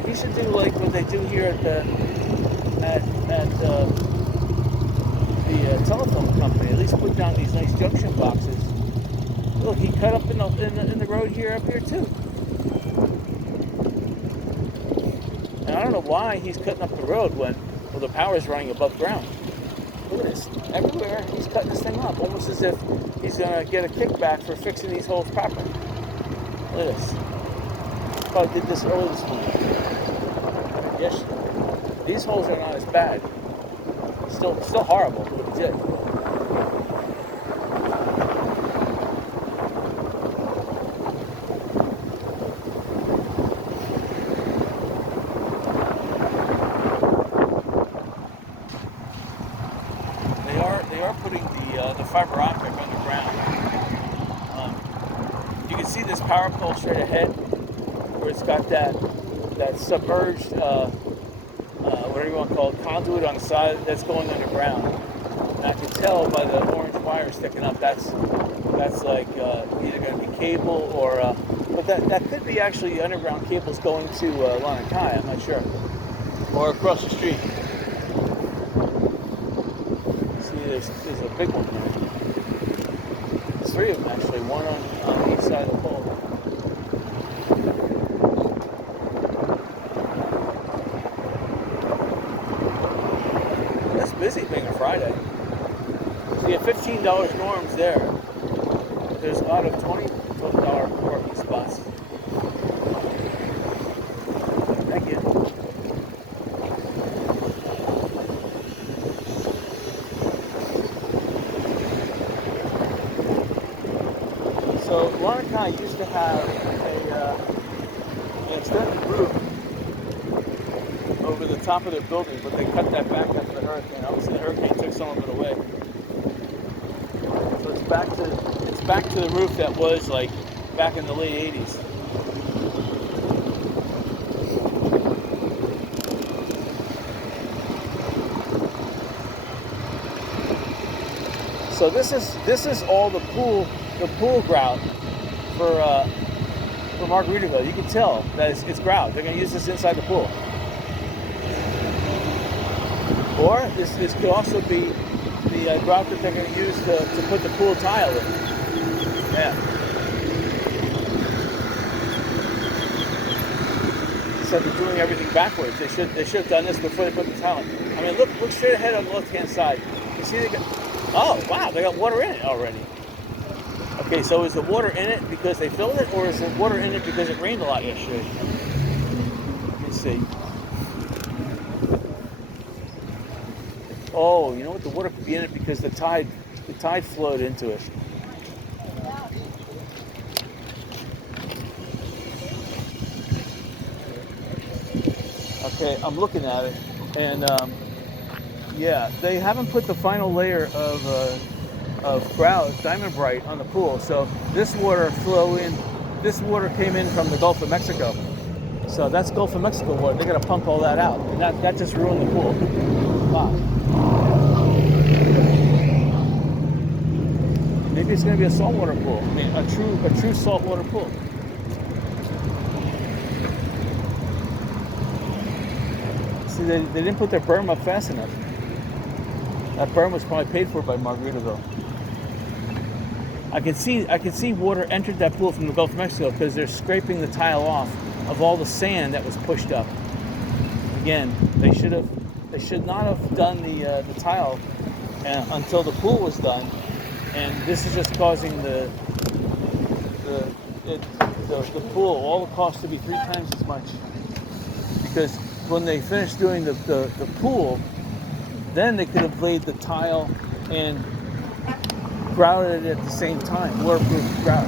He should do like what they do here at the telephone company. At least put down these nice junction boxes. Look, he cut up in the road here, up here too. And I don't know why he's cutting up the road when the power is running above ground. Look at this. Everywhere he's cutting this thing up, almost as if he's gonna get a kickback for fixing these holes properly. Look at this. Probably did this early this morning. Yes, these holes are not as bad. Still horrible, but it's it. They are putting the fiber optic underground. You can see this power pole straight ahead, where it's got that submerged, whatever you want to call it, conduit on the side that's going underground. And I can tell by the orange wire sticking up, that's like either going to be cable or, but that could be actually underground cables going to Lanakai, I'm not sure, or across the street. See, there's a big one there. There's 3 of them actually, one on each side of the pole. It's busy being a Friday. See, $15 norms there. There's a lot of $20 parking spots. Thank you. So Larnaca used to have an extended roof over the top of their building, but they cut that back after the hurricane. Obviously, the hurricane took some of it away. So it's back to the roof that was like back in the late 80s. So this is all the pool grout for Margaritaville. You can tell that it's grout. They're going to use this inside the pool. Or this could also be the grout that they're going to use to put the pool tile in. Yeah. Instead of doing everything backwards, they should have done this before they put the tile in. I mean, look straight ahead on the left-hand side. You see oh wow, they got water in it already. Okay, so is the water in it because they filled it, or is the water in it because it rained a lot yesterday? Let me see. Oh, you know what? The water could be in it because the tide flowed into it. Okay, I'm looking at it, and yeah, they haven't put the final layer of grout, Diamond Bright, on the pool. So this water came in from the Gulf of Mexico. So that's Gulf of Mexico water. They got to pump all that out, and that just ruined the pool. Wow. Maybe it's going to be a saltwater pool. I mean, a true saltwater pool. See, they didn't put their berm up fast enough. That berm was probably paid for by Margaritaville. I can see water entered that pool from the Gulf of Mexico because they're scraping the tile off of all the sand that was pushed up. Again, they should not have done the tile until the pool was done, and this is just causing the pool, all the costs to be 3 times as much. Because when they finished doing the pool, then they could have laid the tile and grouted it at the same time, waterproof grout.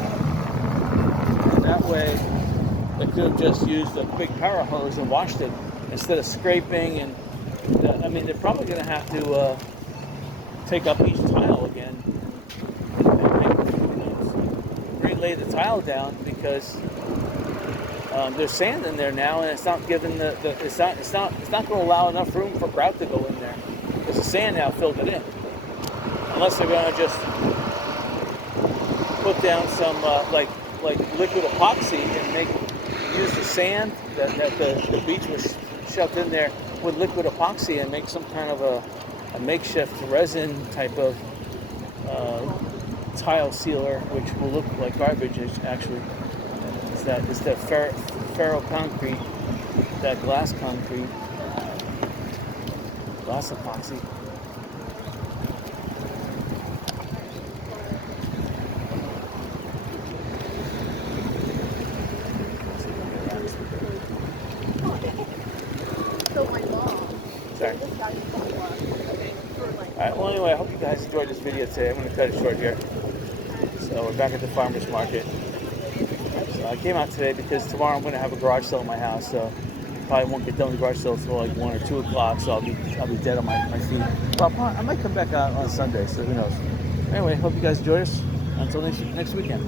And that way, they could have just used a big power hose and washed it instead of scraping. And I mean, they're probably going to have to take up each tile again and relay the tile down because there's sand in there now, and it's not giving it's not going to allow enough room for grout to go in there because the sand now filled it in. Unless they're going to just put down some like liquid epoxy and use the sand that the beach was shoved in there with liquid epoxy and make some kind of a makeshift resin type of tile sealer, which will look like garbage. Actually, it's that ferro concrete, that glass concrete, glass epoxy. Sorry. Alright, well anyway, I hope you guys enjoyed this video today. I'm going to cut it short here. So we're back at the farmer's market. So I came out today because tomorrow I'm going to have a garage sale in my house. So probably won't get done with the garage sale until like 1 or 2 o'clock. So I'll be dead on my feet. Well, I might come back out on Sunday, so who knows. Anyway, hope you guys enjoy us. Until next weekend.